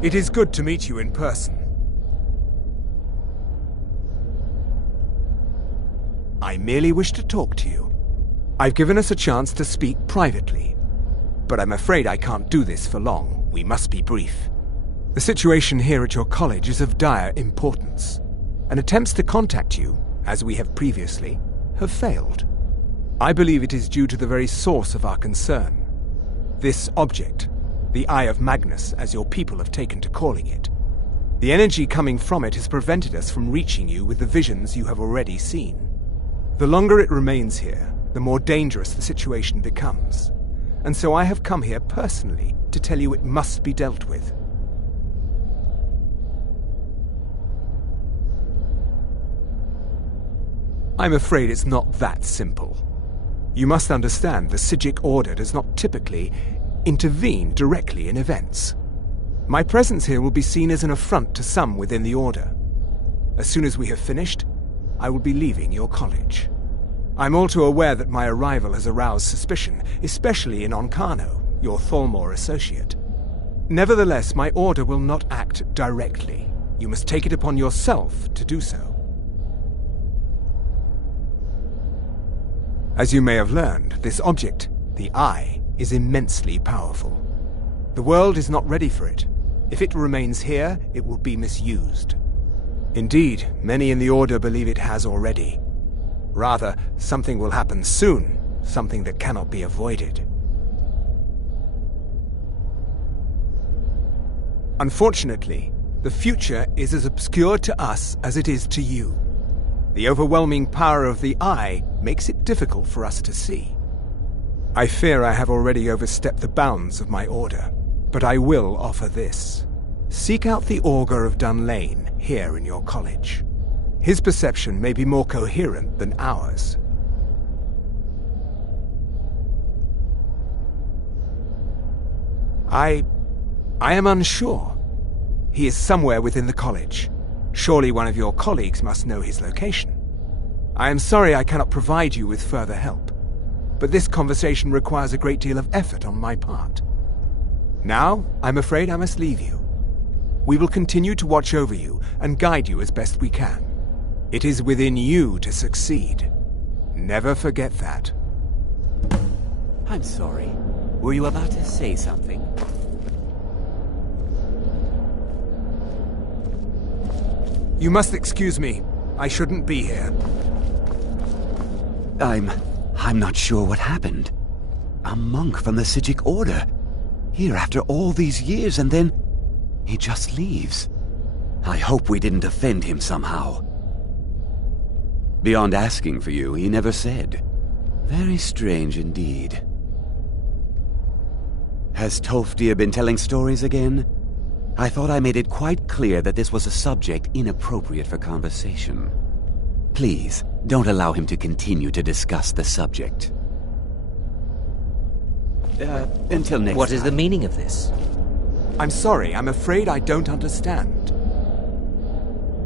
It is good to meet you in person. I merely wish to talk to you. I've given us a chance to speak privately, but I'm afraid I can't do this for long. We must be brief. The situation here at your college is of dire importance, and attempts to contact you, as we have previously, have failed. I believe it is due to the very source of our concern. This object, the Eye of Magnus, as your people have taken to calling it. The energy coming from it has prevented us from reaching you with the visions you have already seen. The longer it remains here, the more dangerous the situation becomes. And so I have come here personally to tell you it must be dealt with. I'm afraid it's not that simple. You must understand the Psijic Order does not typically intervene directly in events. My presence here will be seen as an affront to some within the Order. As soon as we have finished, I will be leaving your college. I'm all too aware that my arrival has aroused suspicion, especially in Onkano, your Thalmor associate. Nevertheless, my Order will not act directly. You must take it upon yourself to do so. As you may have learned, this object, the Eye, is immensely powerful. The world is not ready for it. If it remains here, it will be misused. Indeed, many in the Order believe it has already. Rather, something will happen soon, something that cannot be avoided. Unfortunately, the future is as obscure to us as it is to you. The overwhelming power of the Eye makes it difficult for us to see. I fear I have already overstepped the bounds of my Order, but I will offer this. Seek out the Augur of Dunlane here in your college. His perception may be more coherent than ours. I am unsure. He is somewhere within the college. Surely one of your colleagues must know his location. I am sorry I cannot provide you with further help, but this conversation requires a great deal of effort on my part. Now, I'm afraid I must leave you. We will continue to watch over you and guide you as best we can. It is within you to succeed. Never forget that. I'm sorry. Were you about to say something? You must excuse me. I shouldn't be here. I'm not sure what happened. A monk from the Psijic Order. Here after all these years, and then he just leaves. I hope we didn't offend him somehow. Beyond asking for you, he never said. Very strange indeed. Has Tolfdir been telling stories again? I thought I made it quite clear that this was a subject inappropriate for conversation. Please, don't allow him to continue to discuss the subject. Until next time. What is the meaning of this? I'm sorry, I'm afraid I don't understand.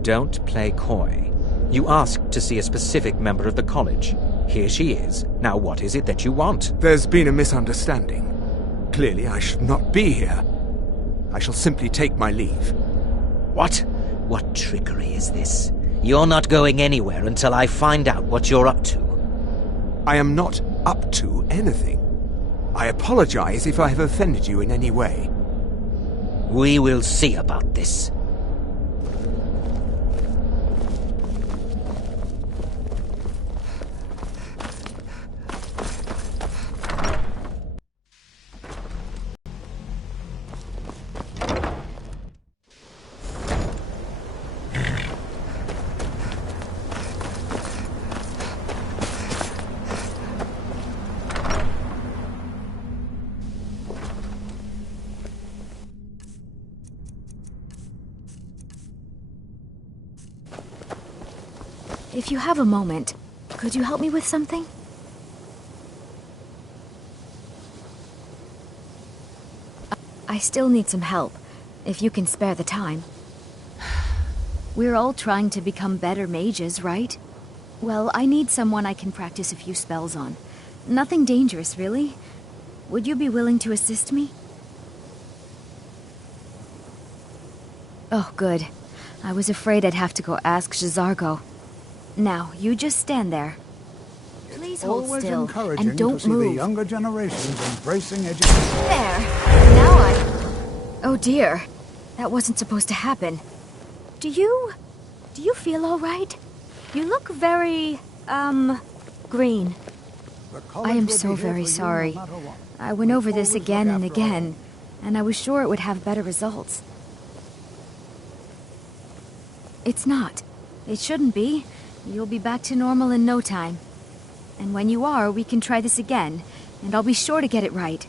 Don't play coy. You asked to see a specific member of the college. Here she is. Now what is it that you want? There's been a misunderstanding. Clearly I should not be here. I shall simply take my leave. What? What trickery is this? You're not going anywhere until I find out what you're up to. I am not up to anything. I apologize if I have offended you in any way. We will see about this. If you have a moment, could you help me with something? I still need some help, if you can spare the time. We're all trying to become better mages, right? Well, I need someone I can practice a few spells on. Nothing dangerous, really. Would you be willing to assist me? Oh, good. I was afraid I'd have to go ask J'zargo. Now, you just stand there. Please hold Always still, encouraging and don't to see move. the younger generations embracing education. There! Now Oh dear. That wasn't supposed to happen. Do you feel all right? You look very, green. I am so very sorry. I went over this again and again, and I was sure it would have better results. It's not. It shouldn't be. You'll be back to normal in no time. And when you are, we can try this again, and I'll be sure to get it right.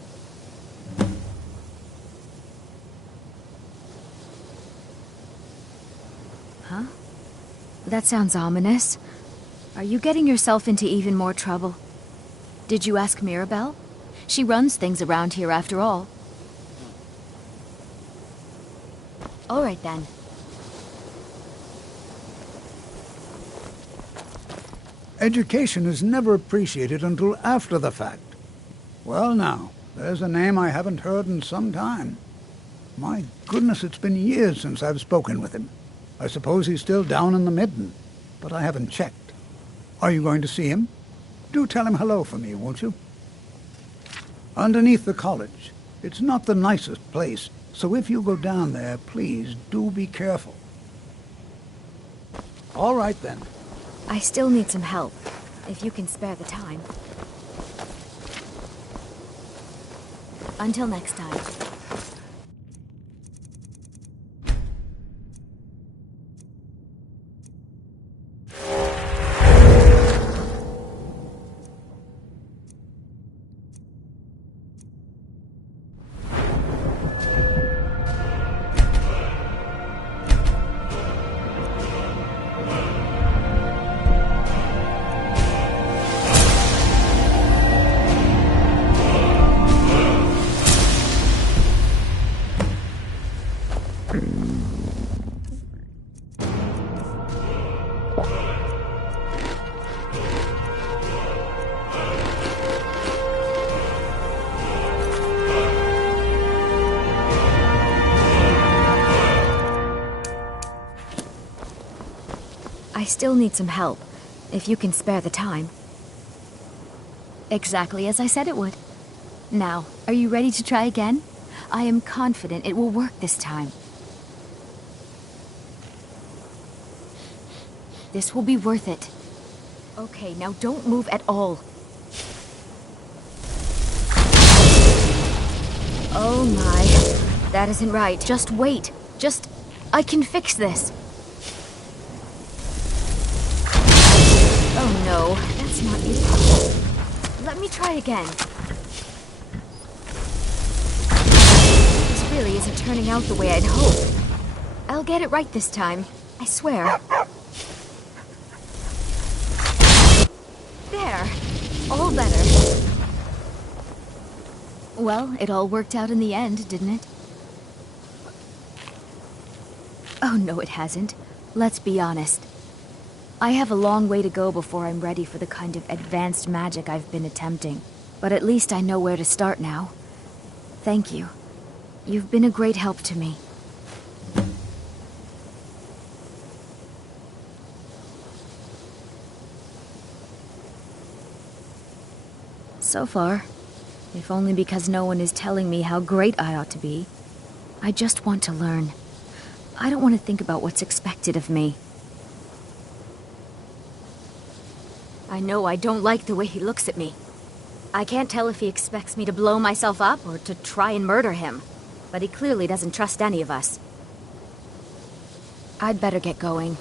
Huh? That sounds ominous. Are you getting yourself into even more trouble? Did you ask Mirabelle? She runs things around here after all. All right then. Education is never appreciated until after the fact. Well now, there's a name I haven't heard in some time. My goodness, it's been years since I've spoken with him. I suppose he's still down in the Midden, but I haven't checked. Are you going to see him? Do tell him hello for me, won't you? Underneath the college. It's not the nicest place, so if you go down there, please do be careful. All right then. I still need some help, if you can spare the time. Until next time. I still need some help, if you can spare the time. Exactly as I said it would. Now, are you ready to try again? I am confident it will work this time. This will be worth it. Okay, now don't move at all. Oh my. That isn't right. Just wait. I can fix this. Oh no, that's not it. Let me try again. This really isn't turning out the way I'd hoped. I'll get it right this time. I swear. There. All better. Well, it all worked out in the end, didn't it? Oh no, it hasn't. Let's be honest. I have a long way to go before I'm ready for the kind of advanced magic I've been attempting. But at least I know where to start now. Thank you. You've been a great help to me. So far, if only because no one is telling me how great I ought to be, I just want to learn. I don't want to think about what's expected of me. I know I don't like the way he looks at me. I can't tell if he expects me to blow myself up or to try and murder him, but he clearly doesn't trust any of us. I'd better get going.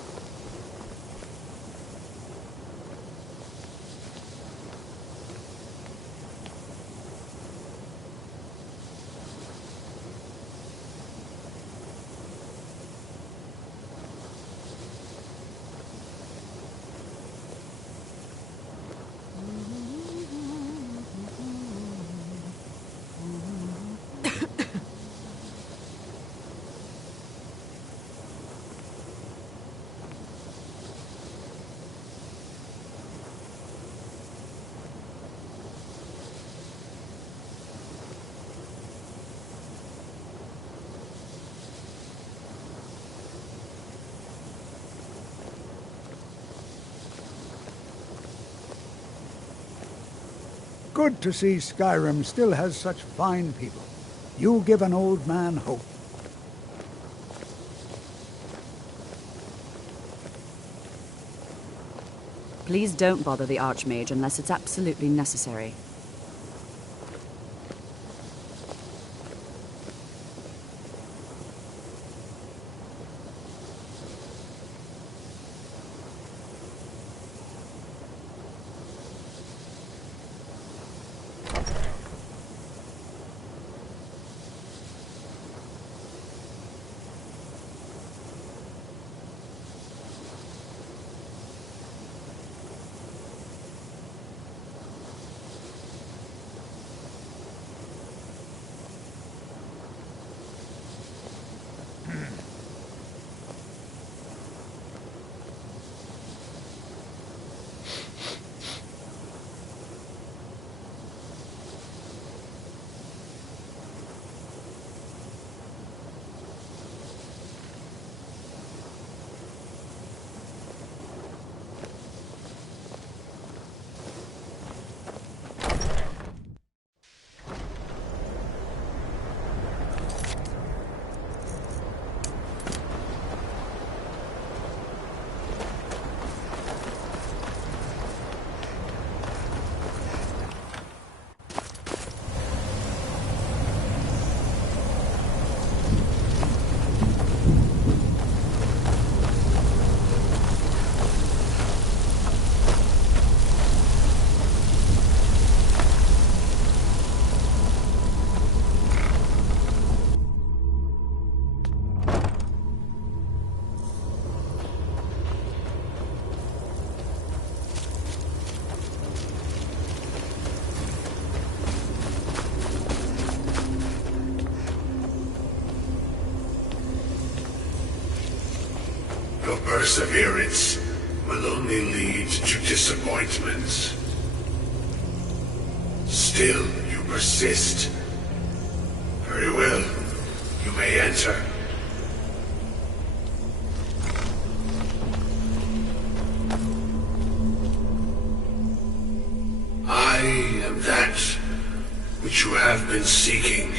good to see Skyrim still has such fine people. You give an old man hope. Please don't bother the Archmage unless it's absolutely necessary. Your perseverance will only lead to disappointments. Still, you persist. Very well. You may enter. I am that which you have been seeking.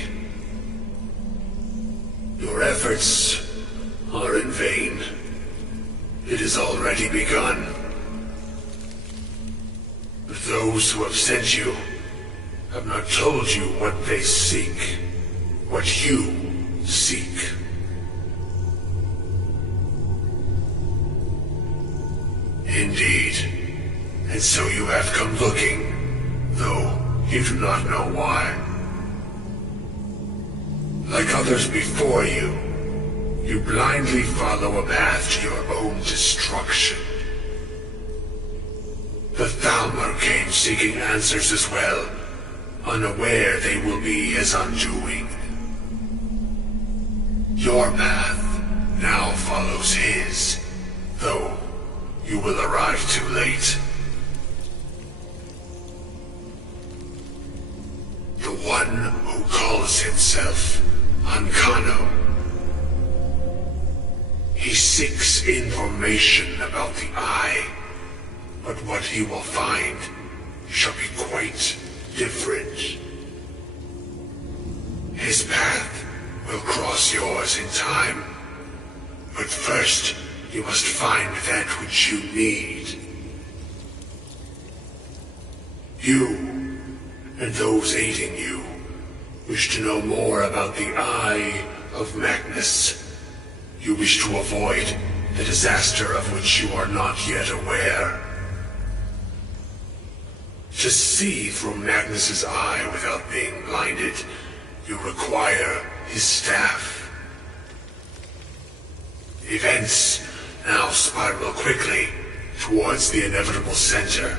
Your efforts are in vain. It has already begun. But those who have sent you have not told you what they seek, what you seek. Indeed. And so you have come looking, though you do not know why. Like others before you, you blindly follow a path to your own destruction. The Thalmor came seeking answers as well, unaware they will be his undoing. Your path now follows his, though you will arrive too late. The one who calls himself Ancano. He seeks information about the Eye, but what he will find shall be quite different. His path will cross yours in time, but first you must find that which you need. You, and those aiding you, wish to know more about the Eye of Magnus. You wish to avoid the disaster of which you are not yet aware. To see through Magnus's eye without being blinded, you require his staff. Events now spiral quickly towards the inevitable center,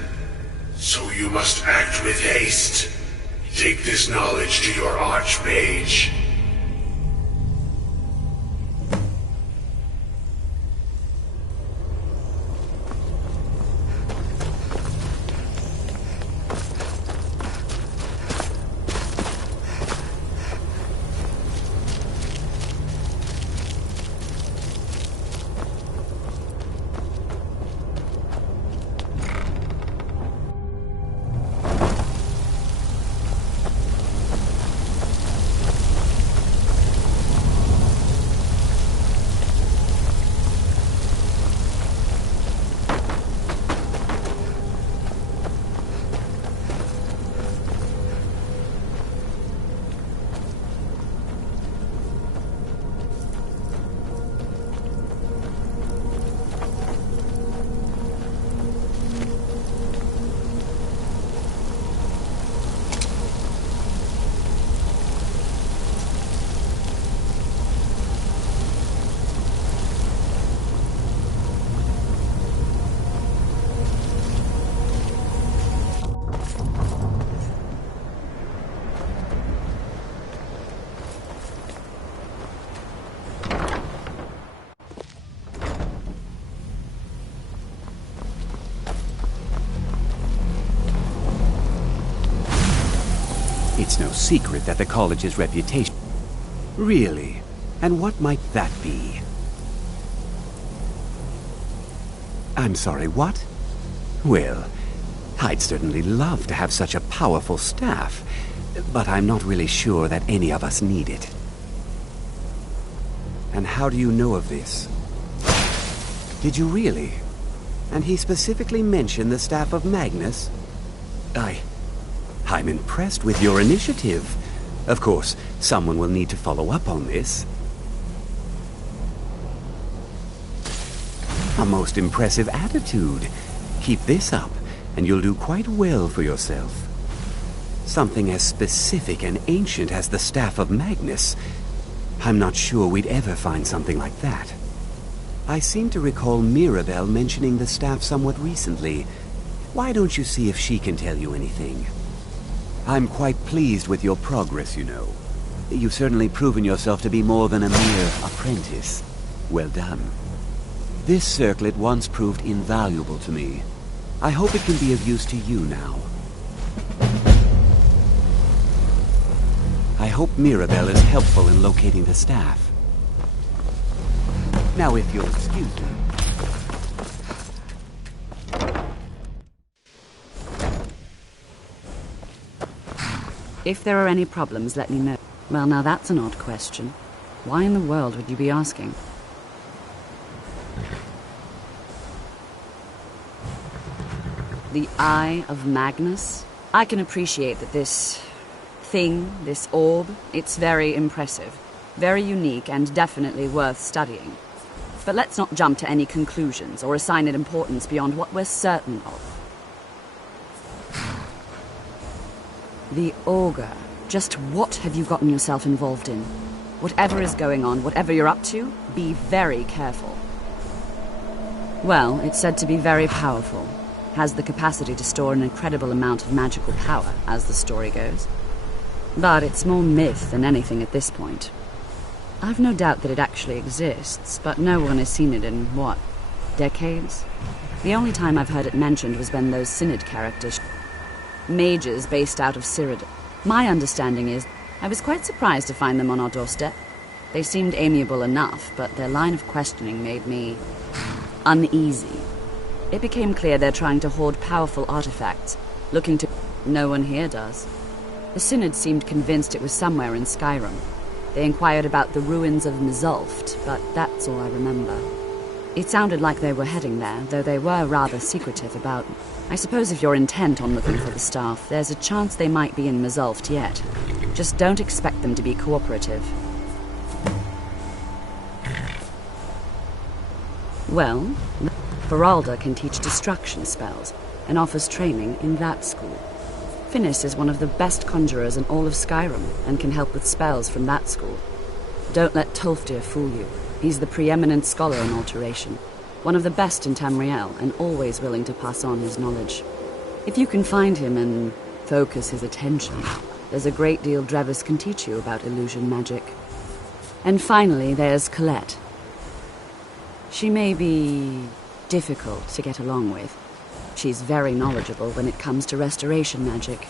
so you must act with haste. Take this knowledge to your Archmage. It's no secret that the college's reputation... Really? And what might that be? I'm sorry, what? Well, I'd certainly love to have such a powerful staff, but I'm not really sure that any of us need it. And how do you know of this? Did you really? And he specifically mentioned the staff of Magnus? I'm impressed with your initiative. Of course, someone will need to follow up on this. A most impressive attitude. Keep this up, and you'll do quite well for yourself. Something as specific and ancient as the staff of Magnus. I'm not sure we'd ever find something like that. I seem to recall Mirabelle mentioning the staff somewhat recently. Why don't you see if she can tell you anything? I'm quite pleased with your progress, you know. You've certainly proven yourself to be more than a mere apprentice. Well done. This circlet once proved invaluable to me. I hope it can be of use to you now. I hope Mirabelle is helpful in locating the staff. Now, if you'll excuse me. If there are any problems, let me know. Well, now that's an odd question. Why in the world would you be asking? The Eye of Magnus? I can appreciate that this thing, this orb, it's very impressive, very unique, and definitely worth studying. But let's not jump to any conclusions or assign it importance beyond what we're certain of. The Augur. Just what have you gotten yourself involved in? Whatever is going on, whatever you're up to, be very careful. Well, it's said to be very powerful. Has the capacity to store an incredible amount of magical power, as the story goes. But it's more myth than anything at this point. I've no doubt that it actually exists, but no one has seen it in, what, decades? The only time I've heard it mentioned was when those Synod characters... mages based out of Cyrodiil. My understanding is, I was quite surprised to find them on our doorstep. They seemed amiable enough, but their line of questioning made me... uneasy. It became clear they're trying to hoard powerful artifacts, looking to... No one here does. The Synod seemed convinced it was somewhere in Skyrim. They inquired about the ruins of Mzulft, but that's all I remember. It sounded like they were heading there, though they were rather secretive about... I suppose if you're intent on looking for the staff, there's a chance they might be in Mzulft yet. Just don't expect them to be cooperative. Well, Feralda can teach destruction spells, and offers training in that school. Finis is one of the best conjurers in all of Skyrim, and can help with spells from that school. Don't let Tolfdir fool you. He's the preeminent scholar in alteration, one of the best in Tamriel, and always willing to pass on his knowledge. If you can find him and focus his attention, there's a great deal Drevis can teach you about illusion magic. And finally, there's Colette. She may be difficult to get along with. She's very knowledgeable when it comes to restoration magic,